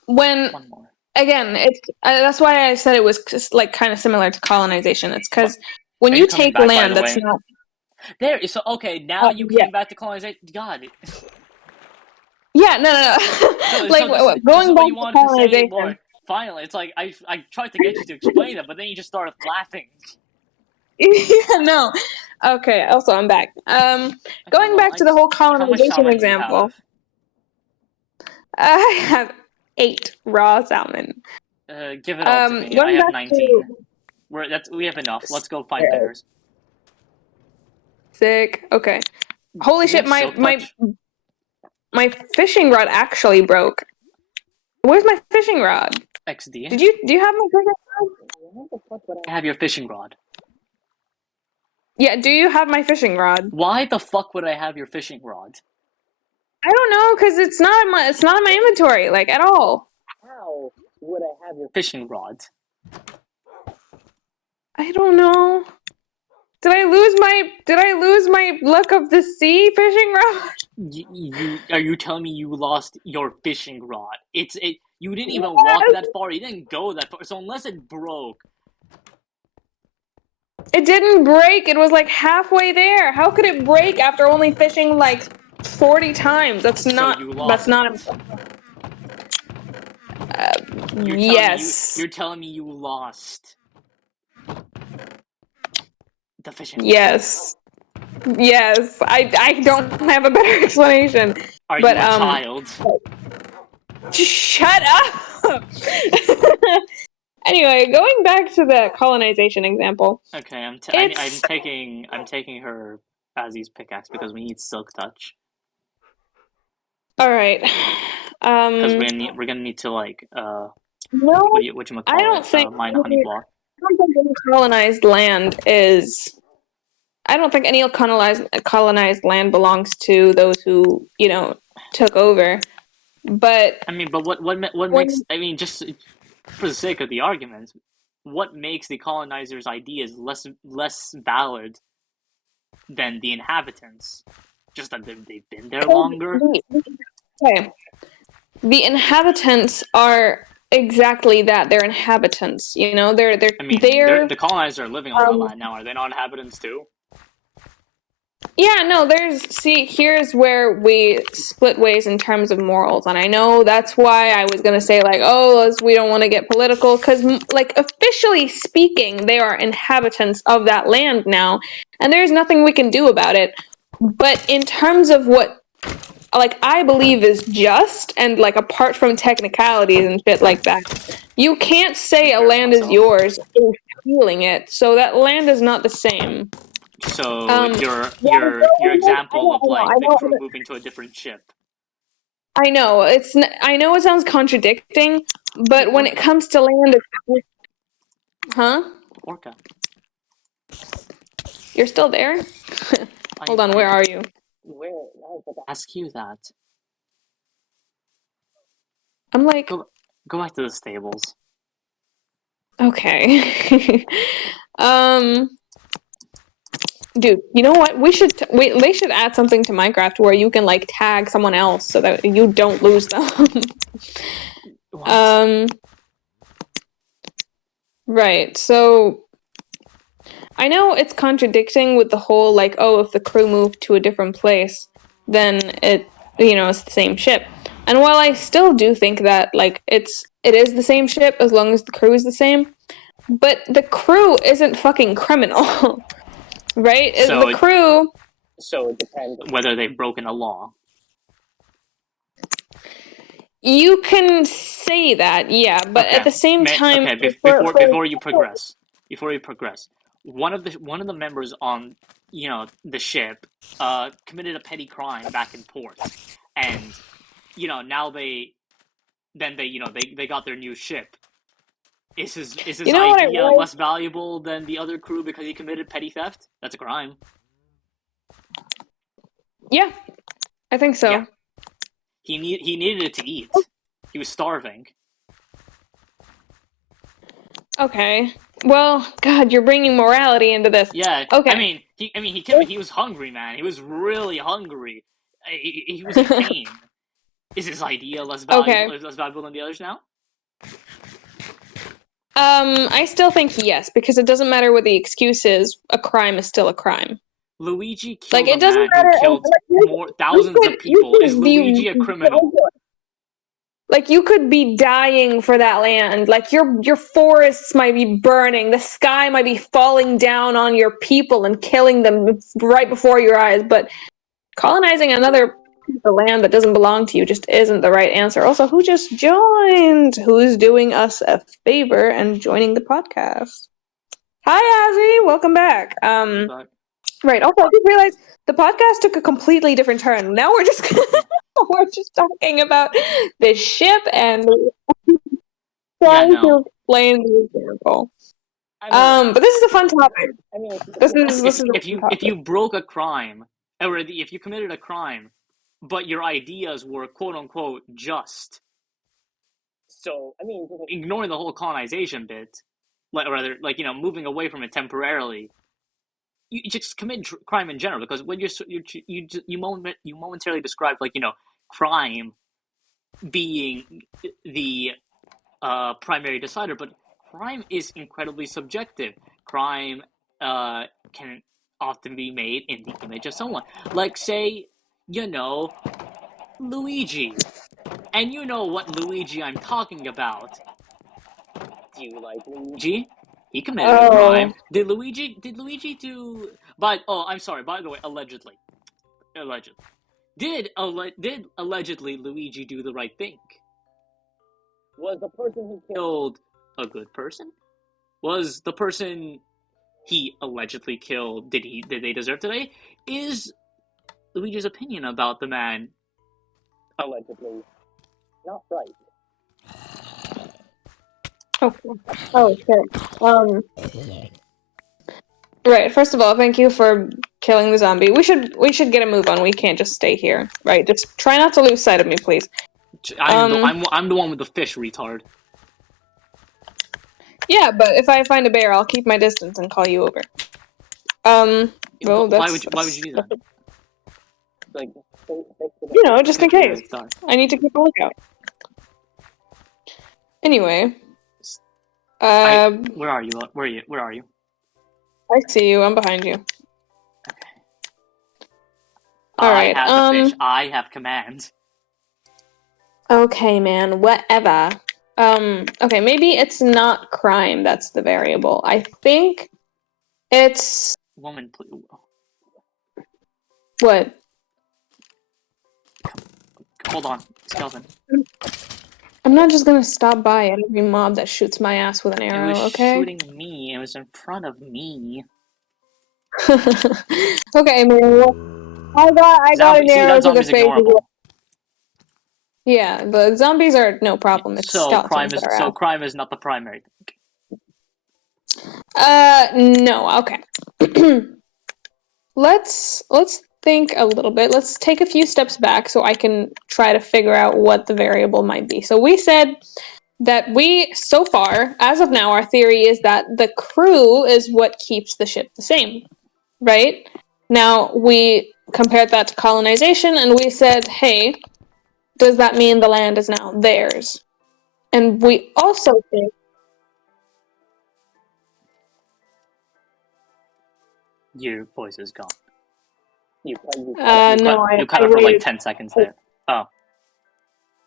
when, One more. again, that's why I said it was just like kind of similar to colonization. It's What? because when Are you you coming take back, by land the that's way? not, There. So okay, now you yeah, came back to colonization. God. yeah, no. So Like this is going what back you to wanted to say more. colonization. Finally, it's like I tried to get you to explain it, but then you just started laughing. Yeah, no. Okay, also I'm back. Okay, Going well, back to the whole how much colonization salmon do you example, have? I have 8 raw salmon. Give it all to me. I Going have back 19. to We have enough. Let's go find bears. sick. Okay. Holy Do we shit, have my silk my touch? my fishing rod actually broke. Where's my fishing rod? XD. Do you have my fishing rod? Why the fuck would I have your fishing rod? Yeah, do you have my fishing rod? Why the fuck would I have your fishing rod? I don't know, cause it's not in my inventory, like at all. How would I have your fishing rod? I don't know. Did I lose my luck of the sea fishing rod? You are you telling me you lost your fishing rod? You didn't even walk that far. You didn't go that far. So unless it broke, It didn't break. It was like halfway there. How could it break after only fishing like 40 times? so you That's lost not it. yes. You're telling me you lost the fishing rod. Yes. Yes. I don't have a better explanation. Are But you a child? shut up. Anyway, going back to the colonization example. Okay, It's I'm taking her Azzy's pickaxe because we need silk touch. all right. Because Um we're gonna need to like no, what you I call it don't think mine a honey block. any colonized land is I don't think any colonized land belongs to those who, took over. But I mean, but what makes when I mean just for the sake of the argument, what makes the colonizers' ideas less valid than the inhabitants? Just that they've been there longer. okay, the inhabitants are exactly that. They're inhabitants. They're I mean, there. the colonizers are living on their land now. Are they not inhabitants too? Yeah, no, here's where we split ways in terms of morals. And I know that's why I was going to say, like, oh, we don't want to get political. Because, like, officially speaking, they are inhabitants of that land now. And there's nothing we can do about it. But in terms of what, like, I believe is just, and, like, apart from technicalities and shit like that, you can't say a Embarrass land is myself. yours if stealing it. So that land is not the same. So Um, your example of like I the know, crew moving to a different ship. I know. I know it sounds contradicting, Hey, but when it orca, comes to land, huh? orca. You're still there? Hold on, I where are you? where I was about to ask you that. I'm like, Go go back to the stables. okay. um, dude, you know what? They should add something to Minecraft where you can like tag someone else so that you don't lose them. What? um, right. So I know it's contradicting with the whole like, oh, if the crew moved to a different place, then it's the same ship. And while I still do think that like it is the same ship as long as the crew is the same, but the crew isn't fucking criminal, right? The So crew, it depends whether they've broken a law. you can say that, yeah, but at Okay. the same time, Okay. for Before you progress, one of the members on the ship committed a petty crime back in port, and now they got their new ship. Is his you know what it idea was? less valuable than the other crew because he committed petty theft? That's a crime. Yeah, I think Yeah. so. He needed it to eat. He was starving. Okay. Well, God, you're bringing morality into this. Yeah, Okay. he was hungry, man. He was really hungry. He was in pain. Is his idea less valuable? Okay. Less valuable than the others now? I still think yes, because it doesn't matter what the excuse is. A crime is still a crime. Luigi Like, killed a it doesn't man who matter. killed more thousands of You people. Is could be Luigi a criminal? like, you could be dying for that land. Like, your forests might be burning. The sky might be falling down on your people and killing them right before your eyes. But colonizing another piece of land that doesn't belong to you just isn't the right answer. Also, who just joined? Who's doing us a favor and joining the podcast? Hi, Azzy. Welcome back. Right. Also, I just realized the podcast took a completely different turn. Now we're just we're just talking about the ship and Yeah, trying to no. explain the example. I mean, But this is a fun topic. This is a if fun topic. you broke a crime, or if you committed a crime, but your ideas were quote unquote just. So I mean, ignoring the whole colonization bit, or rather, moving away from it temporarily, you just commit crime in general, because when you momentarily described, crime being the primary decider, but crime is incredibly subjective. Crime can often be made in the image of someone, like, say, Luigi, and you know what Luigi I'm talking about. Do you like Luigi? He committed a Oh. crime. Did Luigi do? I'm sorry. By the way, allegedly. Did allegedly Luigi do the right thing? Was the person who killed a good person? Was the person he allegedly killed, did they deserve today? Is Luigi's opinion about the man allegedly not right? Okay. Oh, sure. Right. First of all, thank you for killing the zombie. We should get a move on. We can't just stay here. Right. Just try not to lose sight of me, please. I'm the one with the fish, retard. Yeah, but if I find a bear, I'll keep my distance and call you over. Well, why would you do that? Like, just in case. I need to keep a lookout. Anyway. Where are you? Where are you? I see you. I'm behind you. Okay. Alright, I have the fish. I have command. Okay, man. Whatever. Okay, maybe it's not crime that's the variable. I think it's... Woman, please. What? Hold on, skeleton. I'm not just gonna stop by at every mob that shoots my ass with an arrow, it was okay? shooting me. It was in front of me. Okay, man. I got an arrow to the face. Ignorable. Yeah, the zombies are no problem. It's skeletons that are crime is not the primary thing. No. Okay. Let's think a little bit. Let's take a few steps back so I can try to figure out what the variable might be. So we said that so far, as of now, our theory is that the crew is what keeps the ship the same, right? Now, we compared that to colonization, and we said, hey, does that mean the land is now theirs? And we also think... Your voice is gone. You cut it for like 10 seconds there. Oh.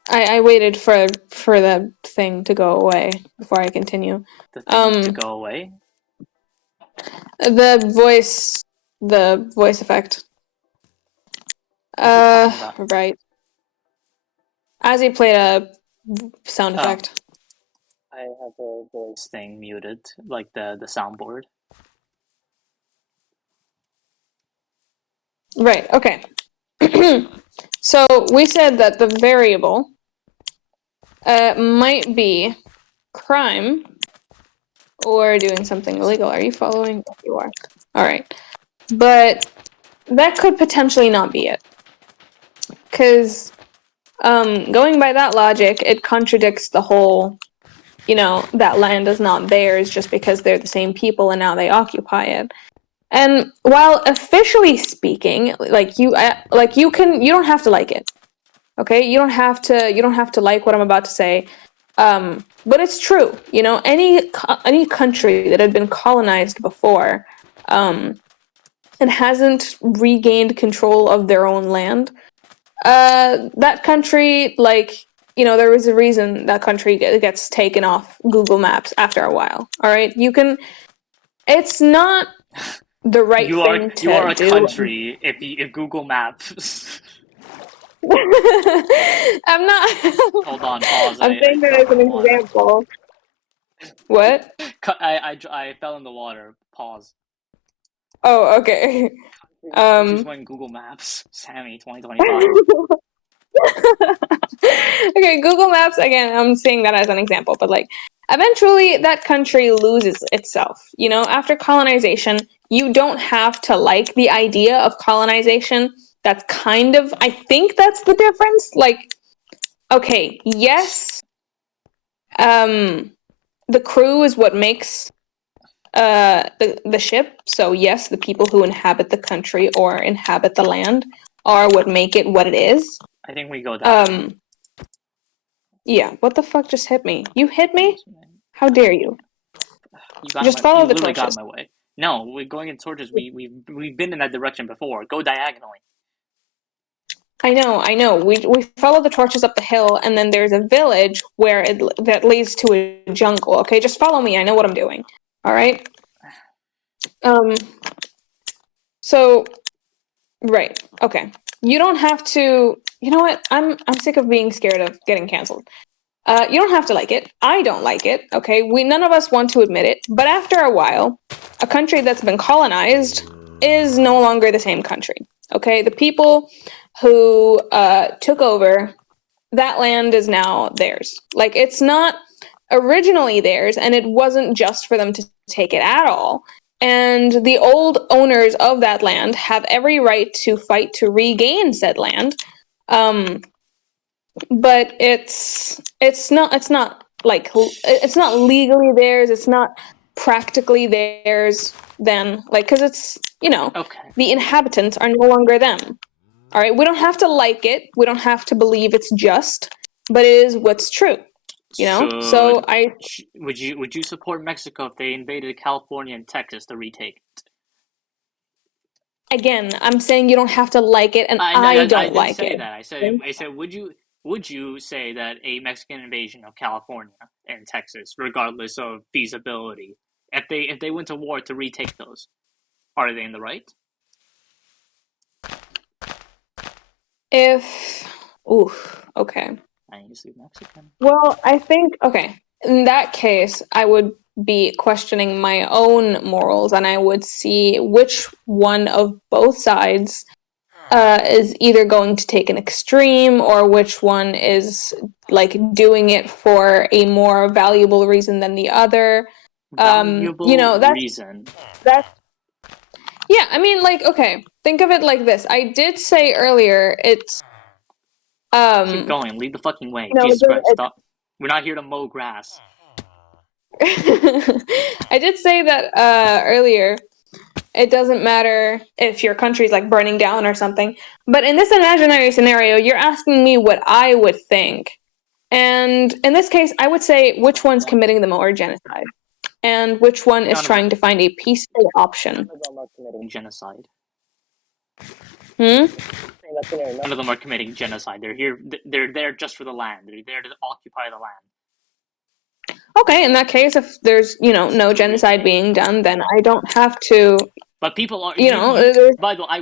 I waited for the thing to go away before I continue. The thing to go away? The voice effect. Right. As he played a sound effect. I have the voice thing muted, like the soundboard. Right, okay. So we said that the variable might be crime or doing something illegal. Are you following? You are. All right. But that could potentially not be it. Because going by that logic, it contradicts the whole that land is not theirs just because they're the same people and now they occupy it. And while officially speaking, you don't have to like it. Okay, you don't have to like what I'm about to say, but it's true. Any country that had been colonized before, and hasn't regained control of their own land, that country, there was a reason that country gets taken off Google Maps after a while. All right, it's not the right thing you to are a do. country if Google Maps. I'm not. Hold on, pause. I'm I saying that fell as in the an water. example. What? I fell in the water. Pause. Oh, okay. Countries went Google Maps. Sammy, 2025. Okay, Google Maps, again, I'm saying that as an example, but eventually that country loses itself. After colonization, you don't have to like the idea of colonization. That's I think that's the difference. Okay, yes, the crew is what makes the ship. So yes, the people who inhabit the country or inhabit the land are what make it what it is. I think we go that way. Yeah, what the fuck just hit me? You hit me? How dare you? Just follow You the literally got torches. in my way. No, we're going in torches. We've been in that direction before. Go diagonally. I know. We follow the torches up the hill, and then there's a village that leads to a jungle. Okay, just follow me. I know what I'm doing. All right. So, right. Okay. You don't have to. You know what? I'm sick of being scared of getting canceled. You don't have to like it. I don't like it. Okay. None of us want to admit it. But after a while, a country that's been colonized is no longer the same country. Okay. The people who took over that land is now theirs. It's not originally theirs, and it wasn't just for them to take it at all. And the old owners of that land have every right to fight to regain said land. But it's not legally theirs. It's not practically theirs. Then, because it's Okay. the inhabitants are no longer them. All right, we don't have to like it. We don't have to believe it's just, but it is what's true. So would you support Mexico if they invaded California and Texas to retake it? Again, I'm saying you don't have to like it, and I don't didn't like say it. that. I said would you say that a Mexican invasion of California and Texas, regardless of feasibility, if they went to war to retake those, are they in the right? Okay. I need to see Mexican. Well, I think, okay, in that case, I would be questioning my own morals, and I would see which one of both sides is either going to take an extreme, or which one is doing it for a more valuable reason than the other. Valuable reason. That's yeah. I mean, okay, think of it like this. I did say earlier, it's Keep going. Lead the fucking way. no, Jesus Christ! Stop. We're not here to mow grass. I did say that earlier. It doesn't matter if your country's burning down or something. But in this imaginary scenario, you're asking me what I would think. And in this case, I would say which one's committing the more genocide and which one is trying to find a peaceful option. None of them are committing genocide. Hmm? None of them are committing genocide. They're here. They're there just for the land. They're there to occupy the land. Okay, in that case, if there's no genocide being done, then I don't have to. But people are by the way, I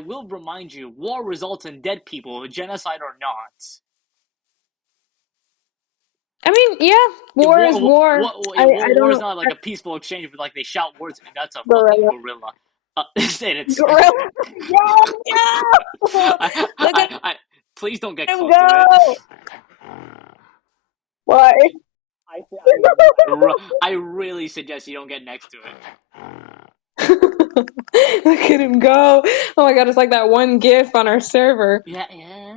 will remind you, war results in dead people, genocide or not. I mean, yeah, war is war. War is not a peaceful exchange, but they shout words and that's a fucking gorilla. Say it. Gorilla. Yeah. Please don't get close to it. Why? I really suggest you don't get next to it. Look at him go. Oh my god, it's like that one gif on our server. Yeah.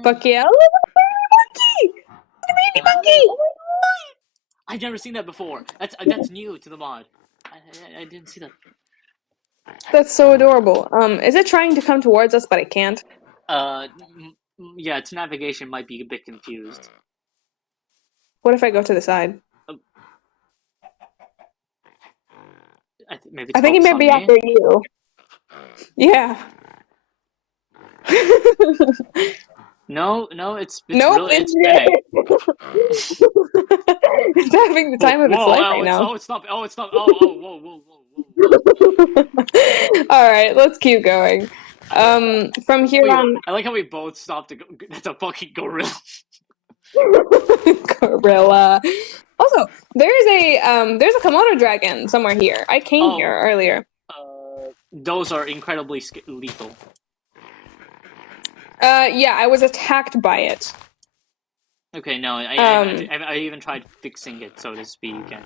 Fuck yeah. Look at the baby monkey! The baby monkey! I've never seen that before. That's new to the mod. I didn't see that. That's so adorable. Is it trying to come towards us, but it can't? Yeah, its navigation might be a bit confused. What if I go to the side? Maybe I it's think it focused may on be me. after you. Yeah. No, it's Nope, really it's spinning. it's having the time of its life right now. It's not. Oh, it's not. Whoa. All right, let's keep going. From here on, I like how we both stopped to go. That's a fucking gorilla. gorilla. Also, there's a Komodo dragon somewhere here. I came here earlier. Those are incredibly lethal. Yeah, I was attacked by it. Okay, no, I even tried fixing it, so to speak, and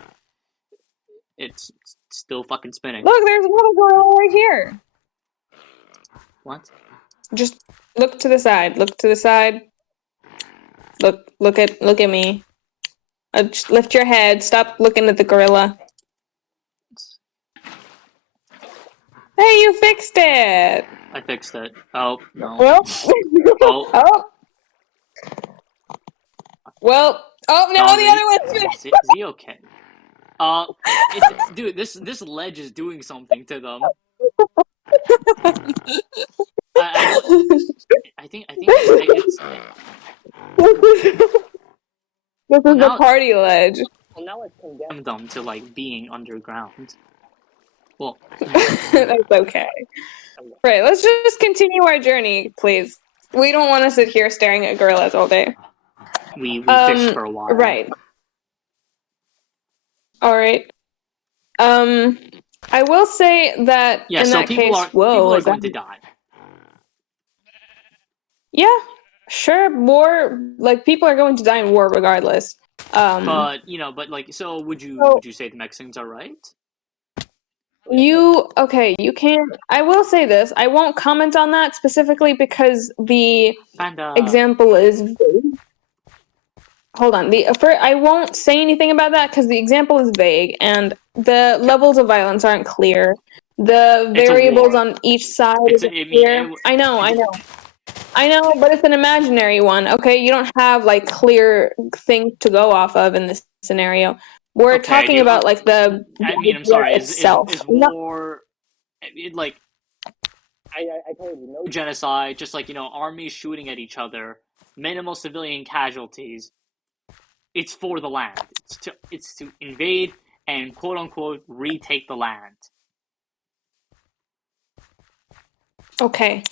it's still fucking spinning. Look, there's another gorilla right here. What? Just look to the side. Look to the side. Look at me. Just lift your head. Stop looking at the gorilla. Hey, you fixed it. I fixed it. Oh no. Well. Oh. Oh. Well. Oh no, the other one's finished. Is he okay? Dude, this ledge is doing something to them. I don't. I think it's. This Well, is the now party ledge. I've condemned them to like being underground. Well, That's okay. Right, let's just continue our journey, please. We don't want to sit here staring at gorillas all day. we fished for a while. Right. All right. I will say that Yeah, in so that people case, are is going that... to die. Yeah, sure. War, like people are going to die in war regardless. But like, so would you say the Mexicans are right? Okay, you can't. I will say this. I won't comment on that specifically because the Panda. example is vague. Hold on. I won't say anything about that because the example is vague and the levels of violence aren't clear. The variables on each side isn't clear. I know, but it's an imaginary one. Okay, you don't have like clear things to go off of in this scenario. We're talking about like the I'm sorry. itself. Is war? Like, I told you, no genocide. Just like armies shooting at each other, minimal civilian casualties. It's for the land. It's to invade and quote unquote retake the land. Okay.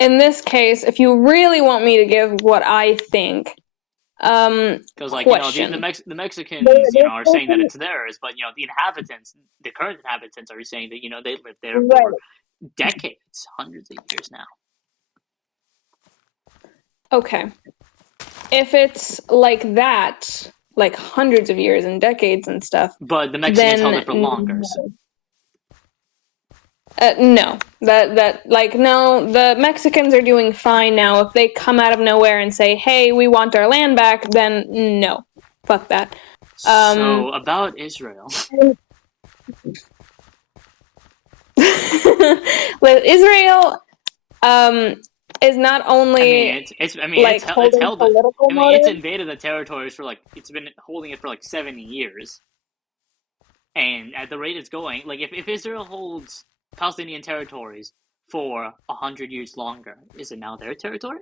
In this case, if you really want me to give what I think, because the Mexicans are saying that it's theirs, but the current inhabitants are saying that they lived there for decades, hundreds of years now. Okay. If it's like that, like hundreds of years and decades and stuff, but the Mexicans held it for longer. No, no. The Mexicans are doing fine now. If they come out of nowhere and say, "Hey, we want our land back," then no, fuck that. So about Israel. Well, Israel, is not only it's invaded the territories for it's been holding it for 70 years, and at the rate it's going, if Israel holds Palestinian territories for 100 years longer, is it now their territory?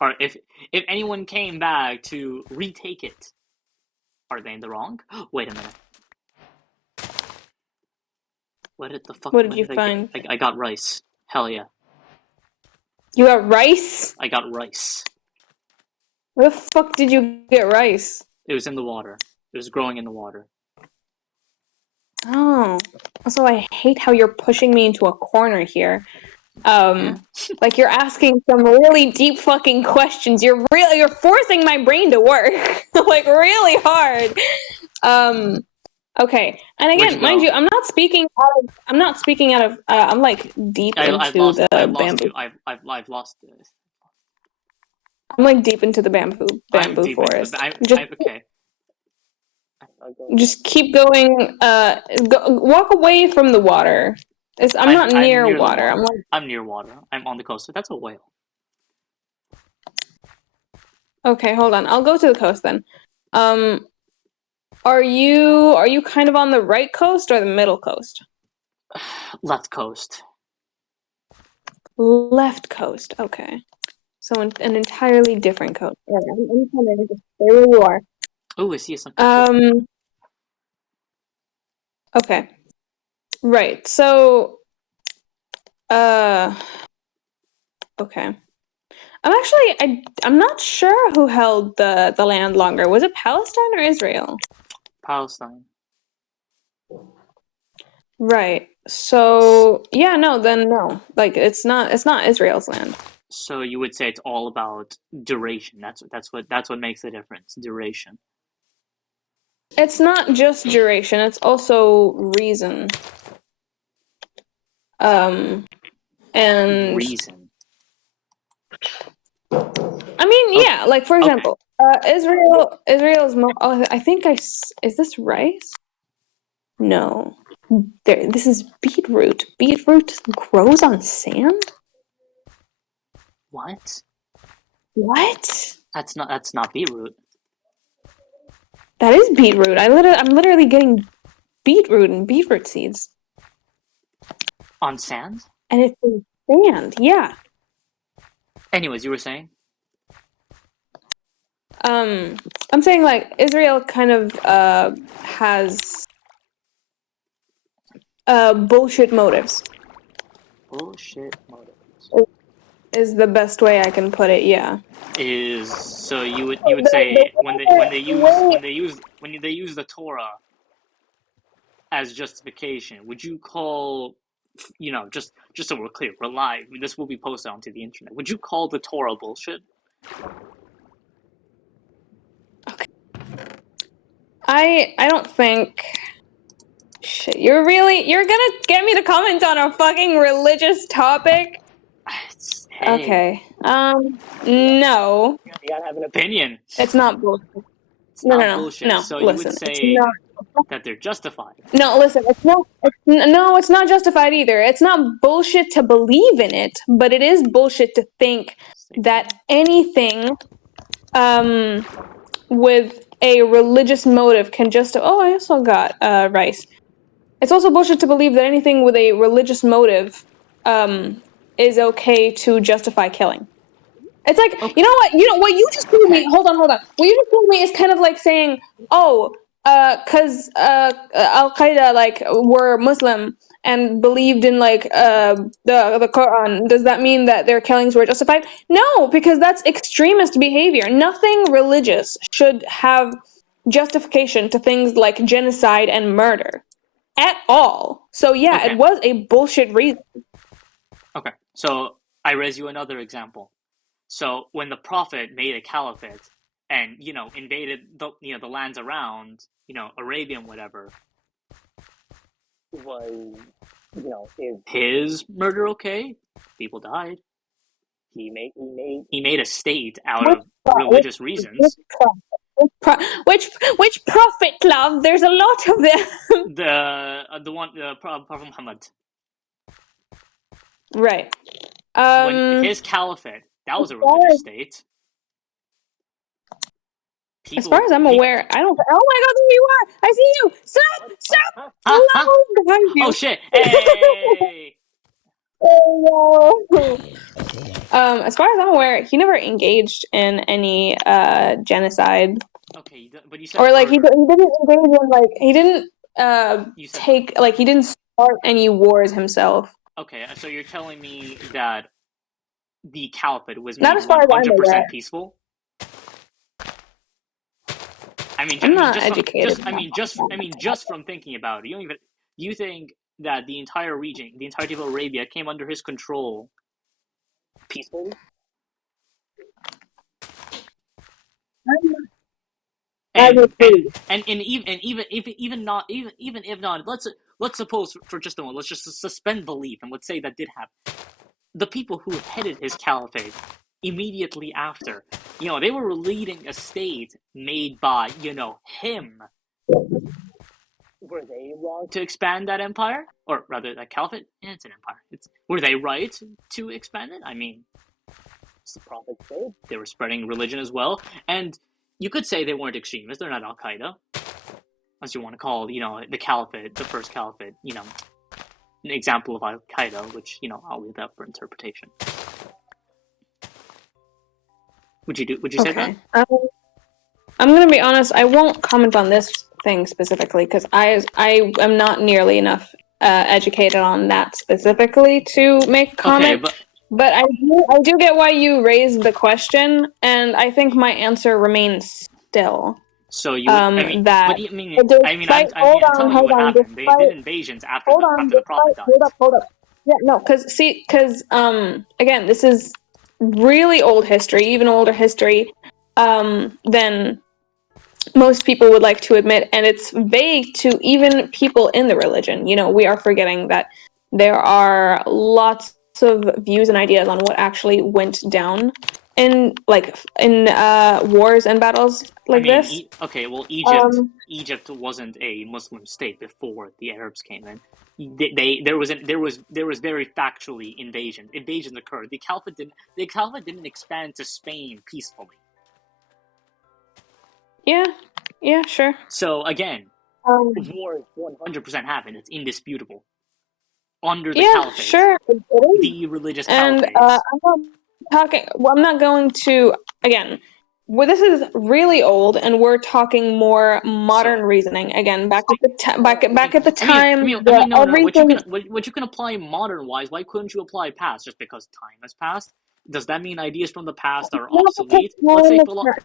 Or if anyone came back to retake it, are they in the wrong? Wait a minute. What did you find? I got rice. Hell yeah. You got rice? I got rice. Where the fuck did you get rice? It was in the water. It was growing in the water. Oh. Also, I hate how you're pushing me into a corner here. Like you're asking some really deep fucking questions. You're forcing my brain to work like really hard. Okay. And again, mind you, I'm not speaking out of I'm like deep into the bamboo. I've lost this. I'm like deep into the bamboo forest. Okay. Just keep going. Walk away from the water. I'm not near near the water. water. I'm near water. I'm on the coast. So that's a whale. Okay, hold on. I'll go to the coast then. Are you kind of on the right coast or the middle coast? Left coast. Left coast. Okay. So an entirely different coast. All right, I'm coming. Just stay where you are. Oh, I see some fishes. Okay. Right. So okay. I'm not sure who held the land longer. Was it Palestine or Israel? Palestine. Right. So yeah, no. Like it's not Israel's land. So you would say it's all about duration. That's what makes the difference. Duration. It's not just duration, it's also reason. And Reason. I mean, Okay. yeah, like for example, Israel's I think is this rice? No. This is beetroot. Beetroot grows on sand? What? What? That's not beetroot. That is beetroot. I'm literally getting beetroot and beetroot seeds. On sand? And it's in sand, yeah. Anyways, you were saying? I'm saying like Israel kind of has bullshit motives. Bullshit motives. Is the best way I can put it, yeah. So you would say when they use the Torah as justification, would you call, just so we're clear, we're live. This will be posted onto the internet. Would you call the Torah bullshit? Okay. I don't think. Shit, you're gonna get me to comment on a fucking religious topic? Hey, Okay. No. you gotta have an opinion. It's not bullshit. It's not bullshit. No. So you would Listen, it's say not. that they're justified. No, listen, it's not justified either. It's not bullshit to believe in it, but it is bullshit to think that anything with a religious motive can oh, I also got rice. It's also bullshit to believe that anything with a religious motive is okay to justify killing. It's like, Okay. you know what you just told me. Okay. Hold on. What you just told me is kind of like saying, oh, because Al Qaeda like were Muslim and believed in like the Quran. Does that mean that their killings were justified? No, because that's extremist behavior. Nothing religious should have justification to things like genocide and murder at all. So yeah, Okay. it was a bullshit reason. Okay. So I raise you another example. So when the Prophet made a caliphate and invaded the lands around Arabia and whatever, was is his murder okay? People died. He made a state out of religious reasons. Which prophet, love? There's a lot of them. The Prophet Muhammad. Right. When his caliphate, that was a religious state. As far as I'm aware, I don't. Oh my God, there you are! I see you. Stop! Hello, behind you. Oh shit! Hey. Hello. As far as I'm aware, he never engaged in any genocide. Okay, but you said Or like he murder. didn't engage in like he didn't take like he didn't start any wars himself. Okay, so you're telling me that the caliphate was Not made as far as I'm aware. 100% peaceful? I'm not educated. Just from thinking about it, you think that the entire region, the entirety of Arabia, came under his control peacefully? And even not even if not, let's suppose for just a moment, let's just suspend belief and let's say that did happen. The people who headed his caliphate immediately after, they were leading a state made by him, Were they wrong to expand that empire, or rather that caliphate? Yeah, it's an empire. Were they right to expand it? I mean, as the prophet said, they were spreading religion as well, and you could say they weren't extremists. They're not Al Qaeda, unless you want to call the caliphate, the first caliphate, an example of Al Qaeda, which I'll leave that for interpretation. Would you say that? I'm going to be honest, I won't comment on this thing specifically because I am not nearly enough educated on that specifically to make a comment. Okay, but I do get why you raised the question, and I think my answer remains still. So you would, That tell me what happened. They did invasions after the prophet died. hold up. Yeah, no, because again, this is really old history, even older history than most people would like to admit, and it's vague to even people in the religion. We are forgetting that there are lots of views and ideas on what actually went down in wars and battles like this. Egypt wasn't a Muslim state before the Arabs came in. There was very factually invasions occurred. The caliphate didn't expand to Spain peacefully. Yeah, sure. So again, wars 100% happened. It's indisputable. Under the caliphate, sure, the religious caliphate. I'm not going to again. Well, this is really old, and we're talking more modern reasoning. Again, back at the time. What you can apply modern wise, why couldn't you apply past? Just because time has passed, does that mean ideas from the past are obsolete? Let's say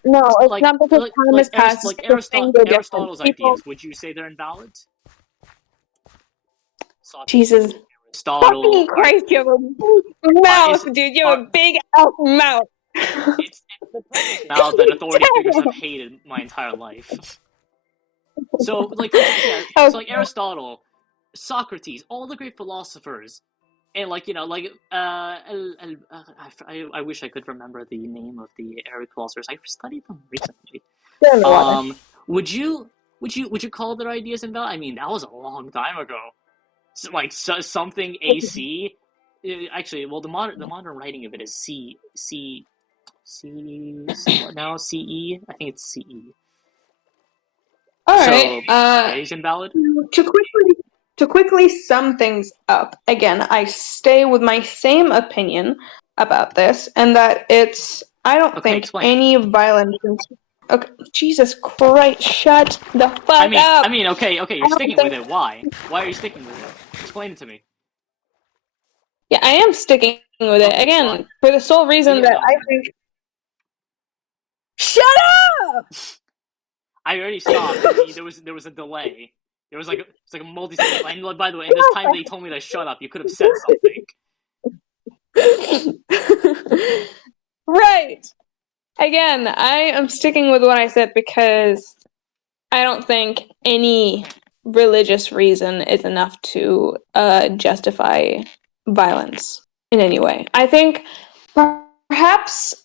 not because time has passed. Like Aristotle's ideas, would you say they're invalid? Jesus. Fucking Christ, you have a big mouth, dude. You have a big mouth. It's the type of mouth that authority figures have hated my entire life. So, like Aristotle, Socrates, all the great philosophers, and I wish I could remember the name of the Arabic philosophers. I studied them recently. Would you call their ideas invalid? I mean, that was a long time ago. So, something AC. Actually, well, the modern writing of it is what now? CE? I think it's CE. Alright, is invalid? To quickly sum things up, again, I stay with my same opinion about this, and that I don't think any violence. Okay, Jesus Christ, shut the fuck up! I mean, okay, you're sticking with it. Why? Why are you sticking with it? Explain it to me. Yeah, I am sticking with it. Again, for the sole reason that I think... Shut up! I already stopped. There was a delay. There was it's like a multi-second. And by the way, in this time they told me to shut up. You could have said something. Right. Again, I am sticking with what I said because I don't think any religious reason is enough to justify violence in any way. I think perhaps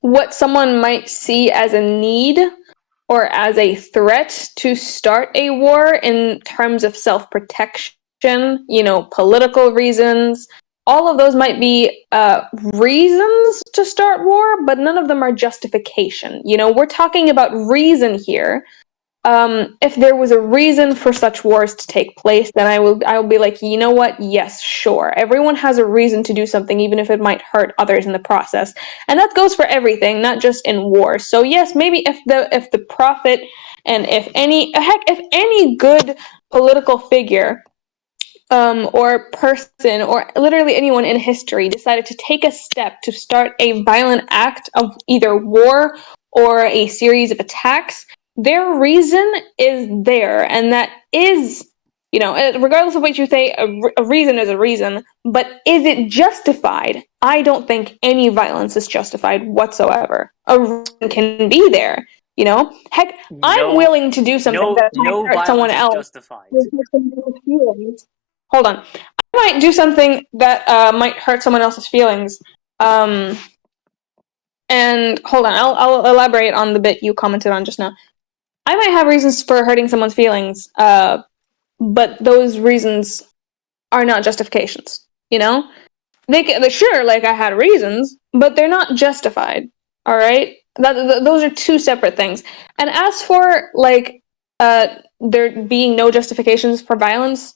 what someone might see as a need or as a threat to start a war in terms of self-protection, political reasons, all of those might be reasons to start war, but none of them are justification. We're talking about reason here. If there was a reason for such wars to take place, then I will be like, you know what? Yes, sure. Everyone has a reason to do something, even if it might hurt others in the process, and that goes for everything, not just in war. So yes, maybe if the prophet and if any good political figure or person or literally anyone in history decided to take a step to start a violent act of either war or a series of attacks, their reason is there, and that is, regardless of what you say, a reason is a reason, but is it justified? I don't think any violence is justified whatsoever. A reason can be there, Heck, I'm willing to do something that might hurt someone else. Justified. Hold on. I might do something that might hurt someone else's feelings. And hold on, I'll elaborate on the bit you commented on just now. I might have reasons for hurting someone's feelings, but those reasons are not justifications, you know? Sure, like, I had reasons, but they're not justified, all right? Those are two separate things. And as for, like, there being no justifications for violence,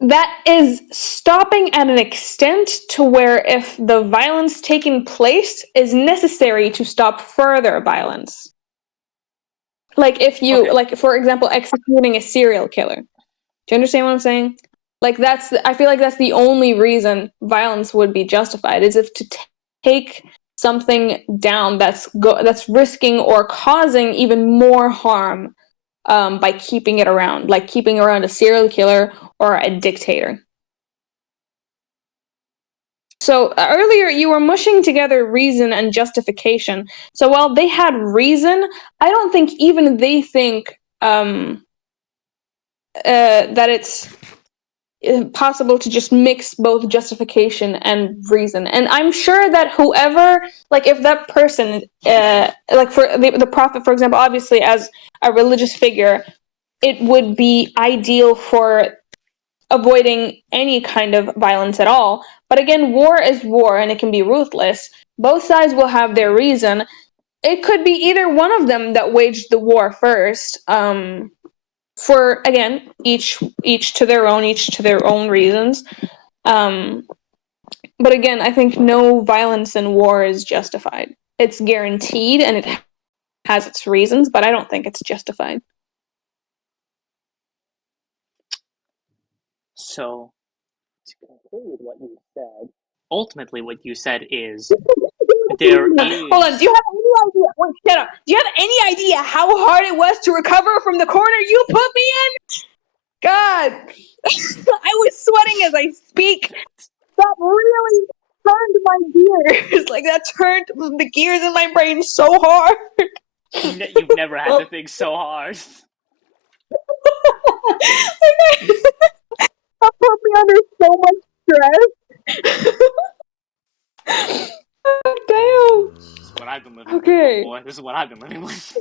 that is stopping at an extent to where if the violence taking place is necessary to stop further violence. Like, if you, Okay. like, for example, executing a serial killer. Do you understand what I'm saying? Like, I feel like that's the only reason violence would be justified, is if to take something down that's risking or causing even more harm by keeping it around, like keeping around a serial killer or a dictator. So earlier you were mushing together reason and justification. So while they had reason, I don't think even they think that it's possible to just mix both justification and reason. And I'm sure that whoever, like, if that person, like, for the prophet, for example, obviously as a religious figure, it would be ideal for avoiding any kind of violence at all. But again, war is war and it can be ruthless. Both sides will have their reason. It could be either one of them that waged the war first. For, again, each to their own reasons. But again, I think no violence in war is justified. It's guaranteed and it has its reasons, but I don't think it's justified. So, to conclude what you said, ultimately what you said is there Hold on, do you is. have any idea? Wait, shut up. Do you have any idea how hard it was to recover from the corner you put me in? God, I was sweating as I speak. That really turned my gears. Like, that turned the gears in my brain so hard. You've never had to think so hard. That put me under so much stress. Oh, damn. This is what I've been living with, oh Okay. boy. This is what I've been living with.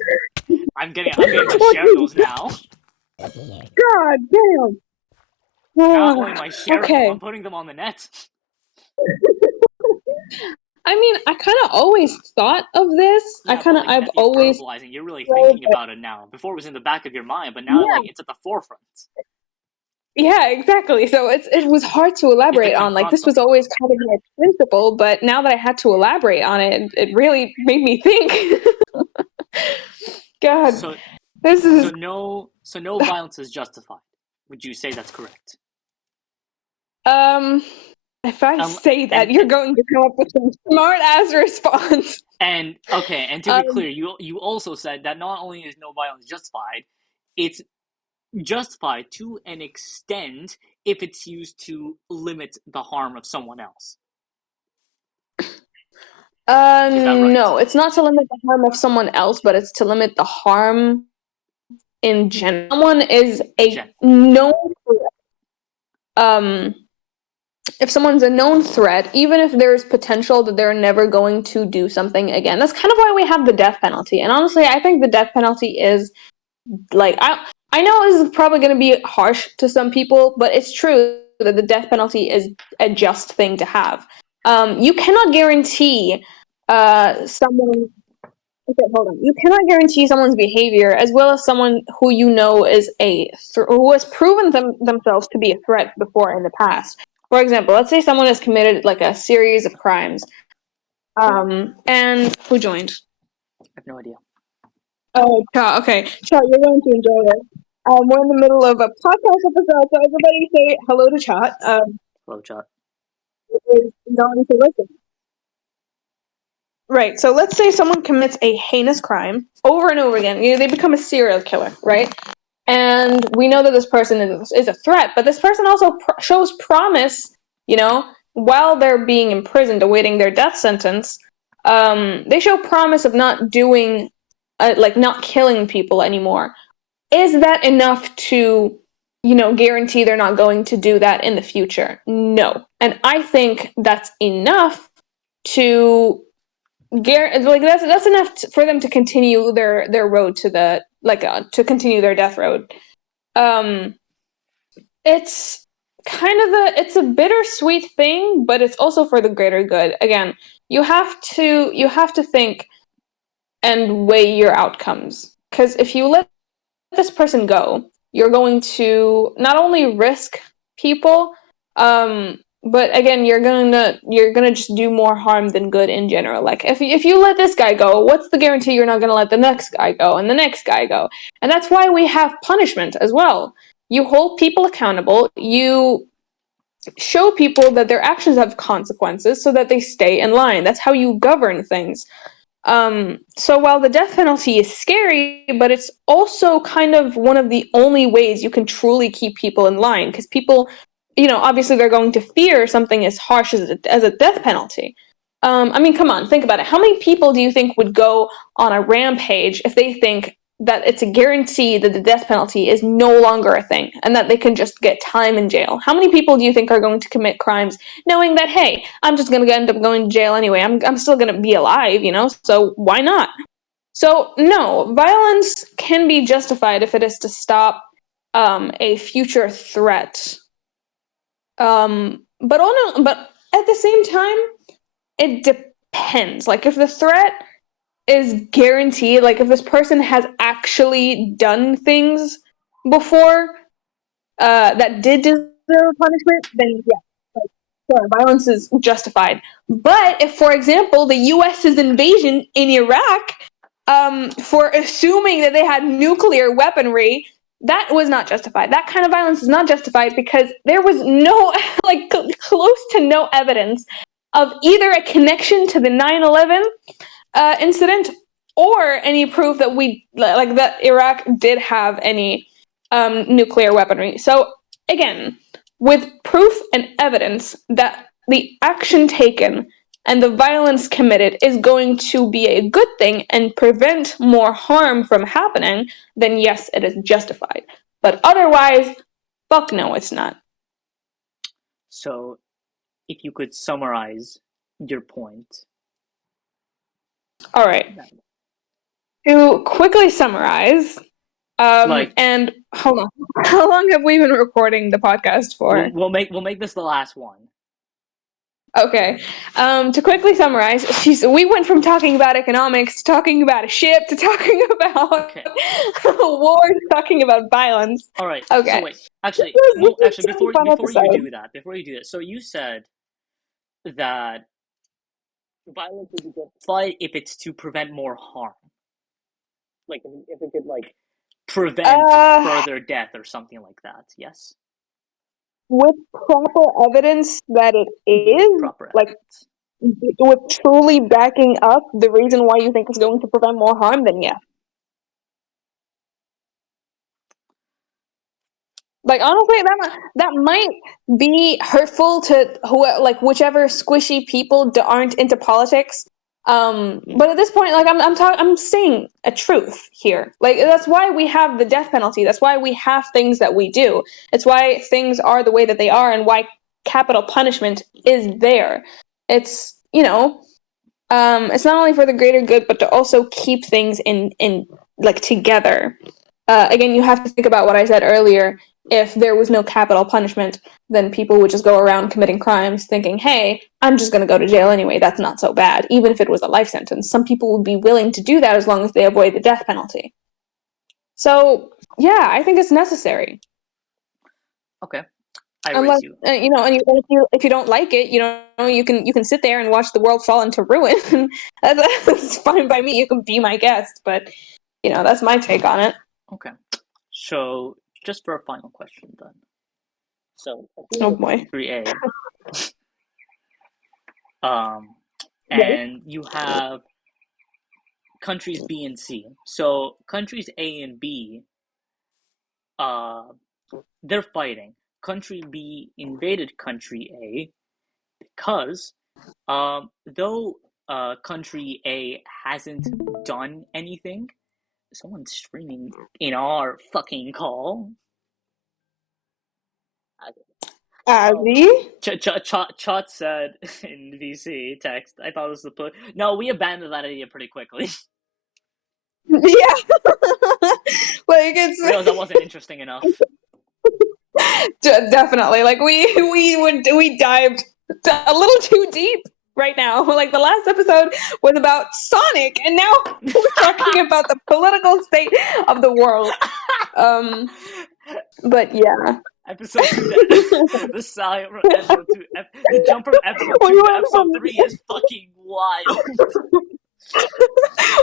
I'm getting my share of those now. God damn. Not only my share of them, Okay. I'm putting them on the net. I mean, I kind of always thought of this. Yeah, but like I've you're always verbalizing, you're really felt thinking that, about it now. Before it was in the back of your mind, but now like yeah, it's at the forefront. yeah, exactly. So it was hard to You have to elaborate on. Like, confront this was them. always kind of my principle, but now that I had to elaborate on it, it really made me think. God, So this is no violence is justified. Would you say that's correct? um. If I Um, say and that, you're going to come up with some smart ass response. and okay, and to be Um, clear, you also said that not only is no violence justified, it's justified to an extent if it's used to limit the harm of someone else. Is that right? no, it's not to limit the harm of someone else, but it's to limit the harm in general. Someone is In a general. known threat. If someone's a known threat, even if there's potential that they're never going to do something again, that's kind of why we have the death penalty. And honestly, I think the death penalty is, like, I know this is probably going to be harsh to some people, but it's true that the death penalty is a just thing to have. You cannot guarantee someone. Okay, hold on. You cannot guarantee someone's behavior, as well as someone who you know is who has proven themselves to be a threat before in the past. For example, let's say someone has committed, like, a series of crimes, and who joined? I have no idea. Oh, Cha. Okay, Cha, you're going to enjoy this. We're in the middle of a podcast episode, so everybody say hello to Cha. Hello, chat. Is going to listen. Right. So let's say someone commits a heinous crime over and over again. They become a serial killer, right? And we know that this person is a threat, but this person also shows promise, while they're being imprisoned, awaiting their death sentence. They show promise of not doing, like, not killing people anymore. Is that enough to, guarantee they're not going to do that in the future? No. And I think that's enough to like, that's enough for them to continue their road to the to continue their death road. It's kind of it's a bittersweet thing, but it's also for the greater good. Again, you have to think and weigh your outcomes, because if you let this person go, you're going to not only risk people, but again, you're gonna just do more harm than good in general. Like if you let this guy go, what's the guarantee you're not gonna let the next guy go and the next guy go? And that's why we have punishment as well. You hold people accountable. You show people that their actions have consequences so that they stay in line. That's how you govern things. So while the death penalty is scary, but it's also kind of one of the only ways you can truly keep people in line, because people, obviously they're going to fear something as harsh as a death penalty. I mean, come on, think about it. How many people do you think would go on a rampage if they think that it's a guarantee that the death penalty is no longer a thing and that they can just get time in jail? How many people do you think are going to commit crimes knowing that, hey, I'm just going to end up going to jail anyway. I'm still going to be alive, so why not? So, no, violence can be justified if it is to stop a future threat. But at the same time, it depends. Like, if the threat is guaranteed, like if this person has actually done things before that did deserve punishment, then yeah, sure, violence is justified. But if, for example, the U.S.'s invasion in Iraq, for assuming that they had nuclear weaponry, that was not justified. That kind of violence is not justified because there was no, close to no evidence of either a connection to the 9/11 incident or any proof that that Iraq did have any nuclear weaponry. So again, with proof and evidence that the action taken and the violence committed is going to be a good thing and prevent more harm from happening, then yes, it is justified. But otherwise, fuck no, it's not. So, if you could summarize your point. All right. To quickly summarize, and hold on, how long have we been recording the podcast for? We'll make this the last one. Okay. To quickly summarize, we went from talking about economics to talking about a ship to talking about war to talking about violence. All right. Okay. So wait, actually, before you do that, so you said that violence is justified if it's to prevent more harm, like if it could prevent further death or something like that. Yes. With proper evidence that it is, proper evidence. With truly backing up the reason why you think it's going to prevent more harm, then yeah. Honestly, that might be hurtful to whichever squishy people aren't into politics. But at this point, I'm saying a truth here. That's why we have the death penalty. That's why we have things that we do. It's why things are the way that they are, and why capital punishment is there. It's it's not only for the greater good, but to also keep things in together. Again, you have to think about what I said earlier. If there was no capital punishment, then people would just go around committing crimes thinking, hey, I'm just going to go to jail anyway. That's not so bad, even if it was a life sentence. Some people would be willing to do that as long as they avoid the death penalty. So, yeah, I think it's necessary. Okay. Unless and if you don't like it, you can sit there and watch the world fall into ruin. That's fine by me. You can be my guest, but that's my take on it. Okay. So, just for a final question, then. So, oh boy. 3A. And you have countries B and C. So, countries A and B, they're fighting. Country B invaded country A because, though country A hasn't done anything, someone's streaming in our fucking call. Chot said in VC text, I thought this was no, we abandoned that idea pretty quickly. Yeah. Like it's Realized that wasn't interesting enough. definitely like we dived a little too deep right now. Like the last episode was about Sonic, and now we're talking about the political state of the world. But yeah. Episode 2 to the side from episode 2, the jump from episode 2 We to went episode from 3 is fucking wild.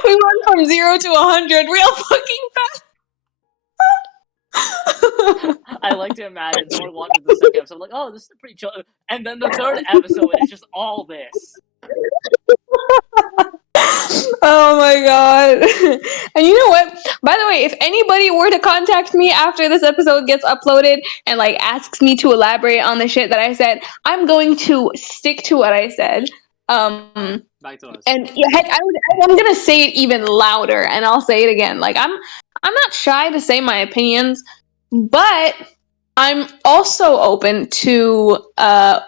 we went from 0 to 100 real fucking fast. I like to imagine someone watches the second episode like, oh, this is pretty chill, and then the third episode is just all this. Oh my god. And you know what? By the way, if anybody were to contact me after this episode gets uploaded and like asks me to elaborate on the shit that I said, I'm going to stick to what I said. Back to us. And yeah, heck, I'm gonna say it even louder, and I'll say it again. Like I'm not shy to say my opinions, but I'm also open to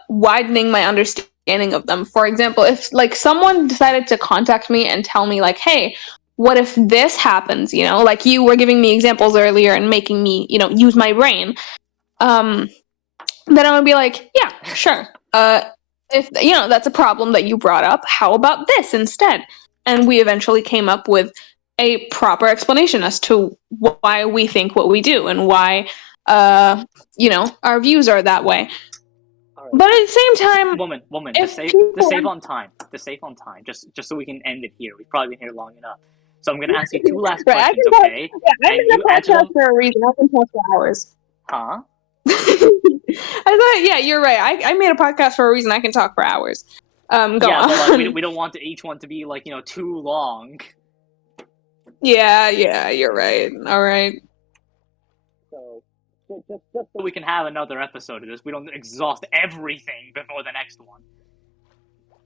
widening my understanding of them. For example, if like someone decided to contact me and tell me like, hey, what if this happens? You know, like you were giving me examples earlier and making me, you know, use my brain. Then I would be like, yeah, sure. If you know that's a problem that you brought up, how about this instead? And we eventually came up with a proper explanation as to why we think what we do and why you know our views are that way. Right. But at the same time, woman, if the save on time, just so we can end it here. We've probably been here long enough. So I'm gonna ask you 2 last right, questions, talk, okay? yeah, I'm and in you a answer podcast them. for a reason. I can talk for hours. Huh? I thought, yeah, you're right. I made a podcast for a reason. I can talk for hours. Go on. But like we don't want each one to be like, you know, too long. Yeah, you're right. All right. So just so we can have another episode of this, we don't exhaust everything before the next one.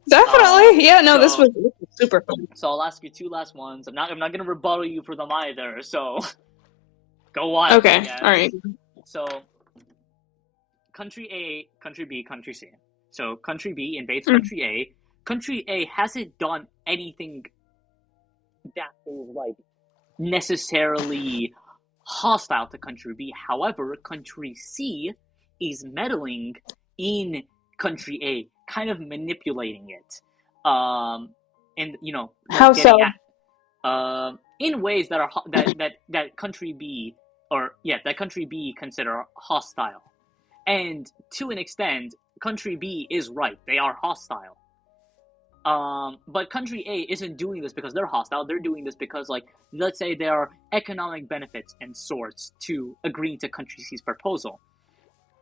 Definitely. Yeah, no, so, this was super fun. So I'll ask you 2 last ones. I'm not gonna rebuttal you for them either, so go wild. Okay, all right. So country A, country B, country C. So country B invades country A. Country A hasn't done anything that is like necessarily hostile to country B. However, country C is meddling in country A, kind of manipulating it. And you know, how so? In ways that are that country B that country B consider hostile. And to an extent, country B is right. They are hostile. But country A isn't doing this because they're hostile. They're doing this because, like, let's say there are economic benefits and sorts to agreeing to country C's proposal.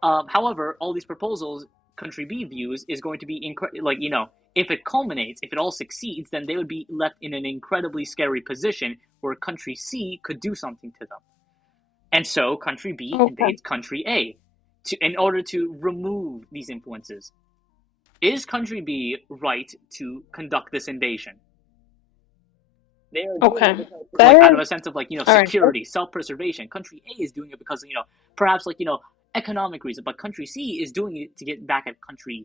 However, all these proposals country B views is going to be like, you know, if it culminates, if it all succeeds, then they would be left in an incredibly scary position where country C could do something to them. And so country B invades country A in order to remove these influences. Is country B right to conduct this invasion? They are doing it because, like, out of a sense of, like, you know, security, self-preservation. Country A is doing it because, you know, perhaps, like, you know, economic reason, but country C is doing it to get back at country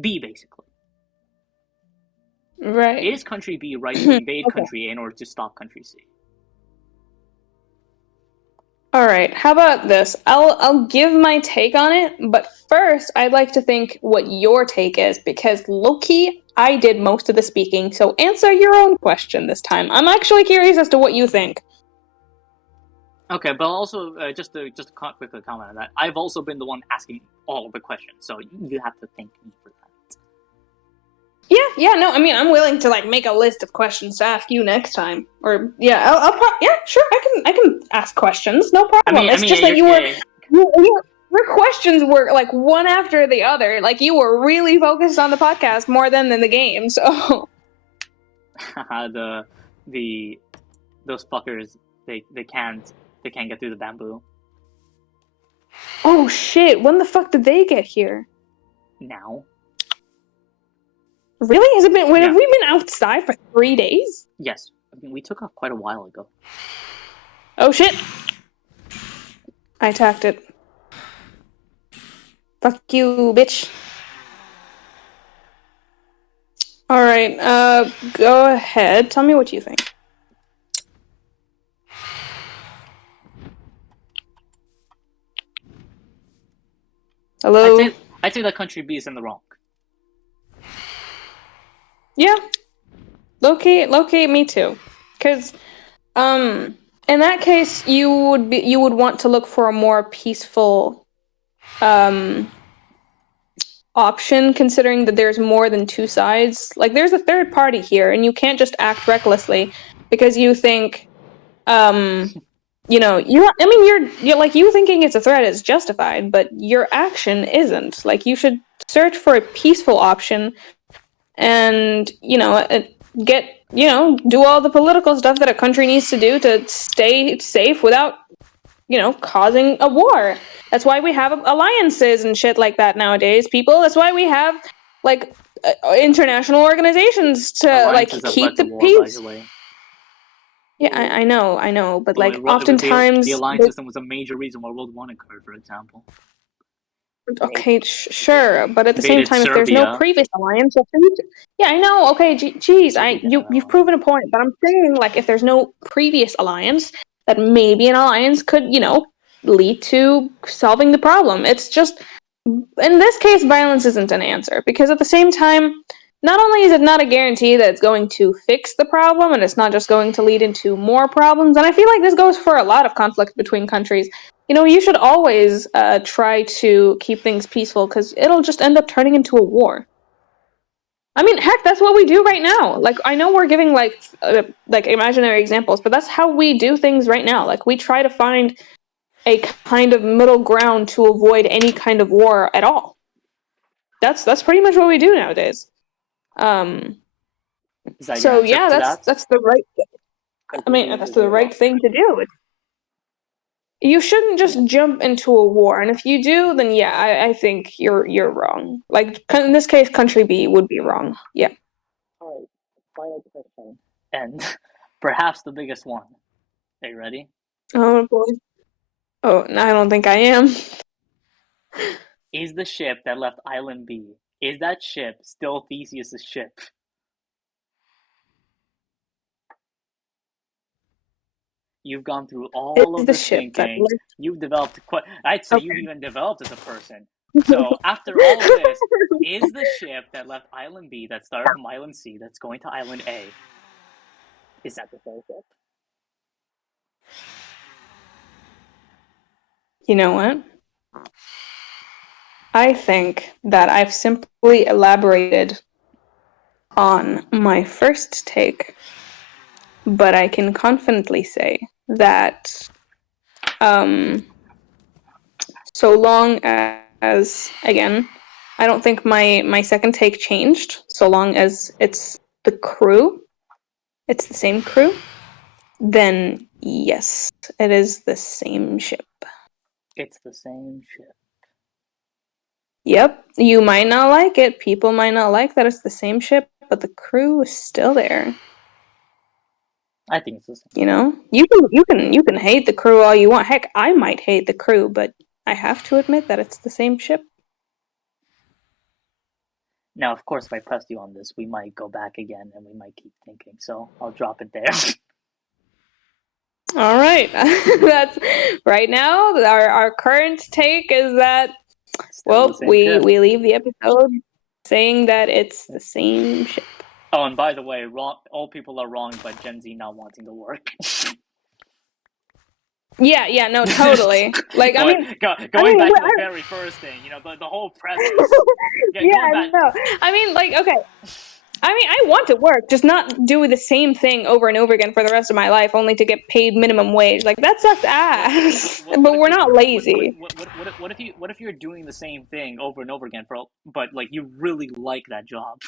B, basically. Right. Is country B right to invade country A in order to stop country C? All right. How about this? I'll give my take on it, but first I'd like to think what your take is, because low-key I did most of the speaking, so answer your own question this time. I'm actually curious as to what you think. Okay, but also just to quickly comment on that, I've also been the one asking all of the questions, so you have to thank me for that. Yeah, no, I mean, I'm willing to like make a list of questions to ask you next time, or yeah, yeah, sure, I can ask questions, no problem. It's just that your questions were like one after the other, like you were really focused on the podcast more than the game, so. Those fuckers, they can't get through the bamboo. Oh shit! When the fuck did they get here? Now. Really? Has it been? Have we been outside for 3 days? Yes, I mean, we took off quite a while ago. Oh shit! I attacked it. Fuck you, bitch. All right. Go ahead. Tell me what you think. Hello? I'd say that country B is in the wrong. Yeah. Locate me too. Because, in that case, you would want to look for a more peaceful, option, considering that there's more than two sides. Like, there's a third party here, and you can't just act recklessly because you think, you're like, you thinking it's a threat is justified, but your action isn't. Like, you should search for a peaceful option and, get, do all the political stuff that a country needs to do to stay safe without, causing a war. That's why we have alliances and shit like that nowadays, people. That's why we have, like, international organizations to, like, Alliances have led keep to the war, by the peace. way. Yeah, I know, but, like, The oftentimes, alliance system was a major reason why World War occurred, for example. okay, sure, but at the same Invaded time, if there's no Serbia. previous alliance, yeah, I know. Okay, geez, Serbia can have an you've alliance. proven a point, but I'm saying, like, if there's no previous alliance, that maybe an alliance could, lead to solving the problem. It's just, in this case, violence isn't an answer, because at the same time, not only is it not a guarantee that it's going to fix the problem, and it's not just going to lead into more problems, and I feel like this goes for a lot of conflict between countries. You should always try to keep things peaceful, because it'll just end up turning into a war. I mean, heck, that's what we do right now. Like, I know we're giving, like imaginary examples, but that's how we do things right now. Like, we try to find a kind of middle ground to avoid any kind of war at all. That's pretty much what we do nowadays. Is that your So answer yeah, to that's that? that's the right. I mean, that's the right thing to do. You shouldn't just jump into a war, and if you do, then yeah, I think you're wrong. Like, in this case, country B would be wrong. Yeah. Alright, final question. And perhaps the biggest one. Are you ready? Oh boy. Oh, no, I don't think I am. Is the ship that left Island B, is that ship still Theseus' ship? You've gone through all Is of the this ship that thinking. You've developed I'd say you've okay. even developed as a person. So after all of this, is the ship that left Island B that started from Island C that's going to Island A, is that the same ship? You know what? I think that I've simply elaborated on my first take, but I can confidently say that, um, so long as, again, I don't think my second take changed, so long as it's the crew, it's the same crew, then yes, it is the same ship. It's the same ship. Yep, you might not like it, people might not like that it's the same ship, but the crew is still there. I think it's the same. You can hate the crew all you want. Heck, I might hate the crew, but I have to admit that it's the same ship. Now, of course, if I pressed you on this, we might go back again and we might keep thinking. So I'll drop it there. All right, that's right now. Our current take is that, Still the well, same we ship. we leave the episode saying that it's the same ship. Oh, and by the way, all people are wrong, but Gen Z not wanting to work. Yeah, no, totally. Like, Going back to the very first thing, the whole premise. Yeah, yeah, going back. no, like, okay. I want to work, just not do the same thing over and over again for the rest of my life, only to get paid minimum wage. Like, that sucks ass. But we're not lazy. What if you're doing the same thing over and over again but like you really like that job?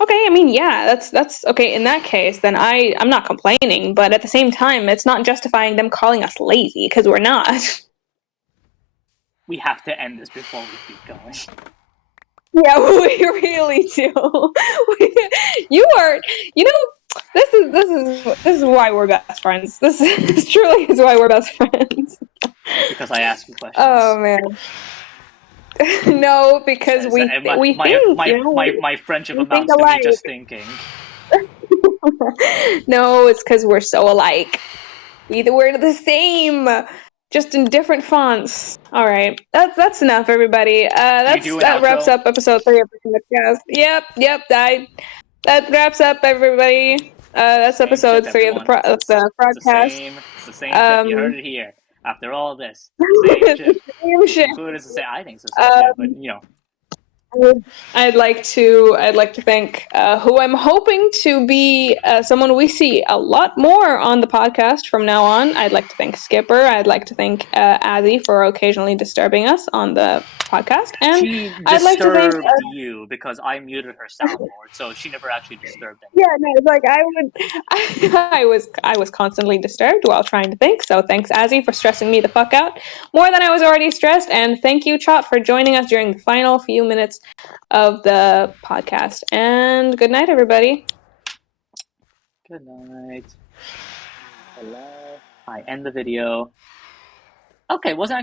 Okay, I mean, yeah, that's okay. In that case, then I'm not complaining, but at the same time, it's not justifying them calling us lazy, because we're not. We have to end this before we keep going. Yeah, we really do. You are, this is why we're best friends. This truly is why we're best friends. Because I ask you questions. Oh man. No, because we think, my friendship we think amounts to me alike. just thinking. No, it's because we're so alike. We're the same. just in different fonts. All right, that's enough, everybody. You do an That wraps outro? up episode 3 of the podcast. Yep. That wraps up, everybody. That's Same episode ship, 3 of everyone. the podcast. It's the same ship. You heard it here. After all this, same It's the ship. same Just shit. conclude as the same. I think it's the same ship, but you know. I'd like to thank who I'm hoping to be someone we see a lot more on the podcast from now on. I'd like to thank Skipper. I'd like to thank Azzy for occasionally disturbing us on the podcast, and She I'd like to thank. disturbed you because I muted her soundboard, so she never actually disturbed Yeah, anyone. no, it's like I was constantly disturbed while trying to think. So thanks, Azzy, for stressing me the fuck out more than I was already stressed, and thank you, Chop, for joining us during the final few minutes of the podcast. And good night, everybody. Good night. Hello. I end the video. Okay, wasn't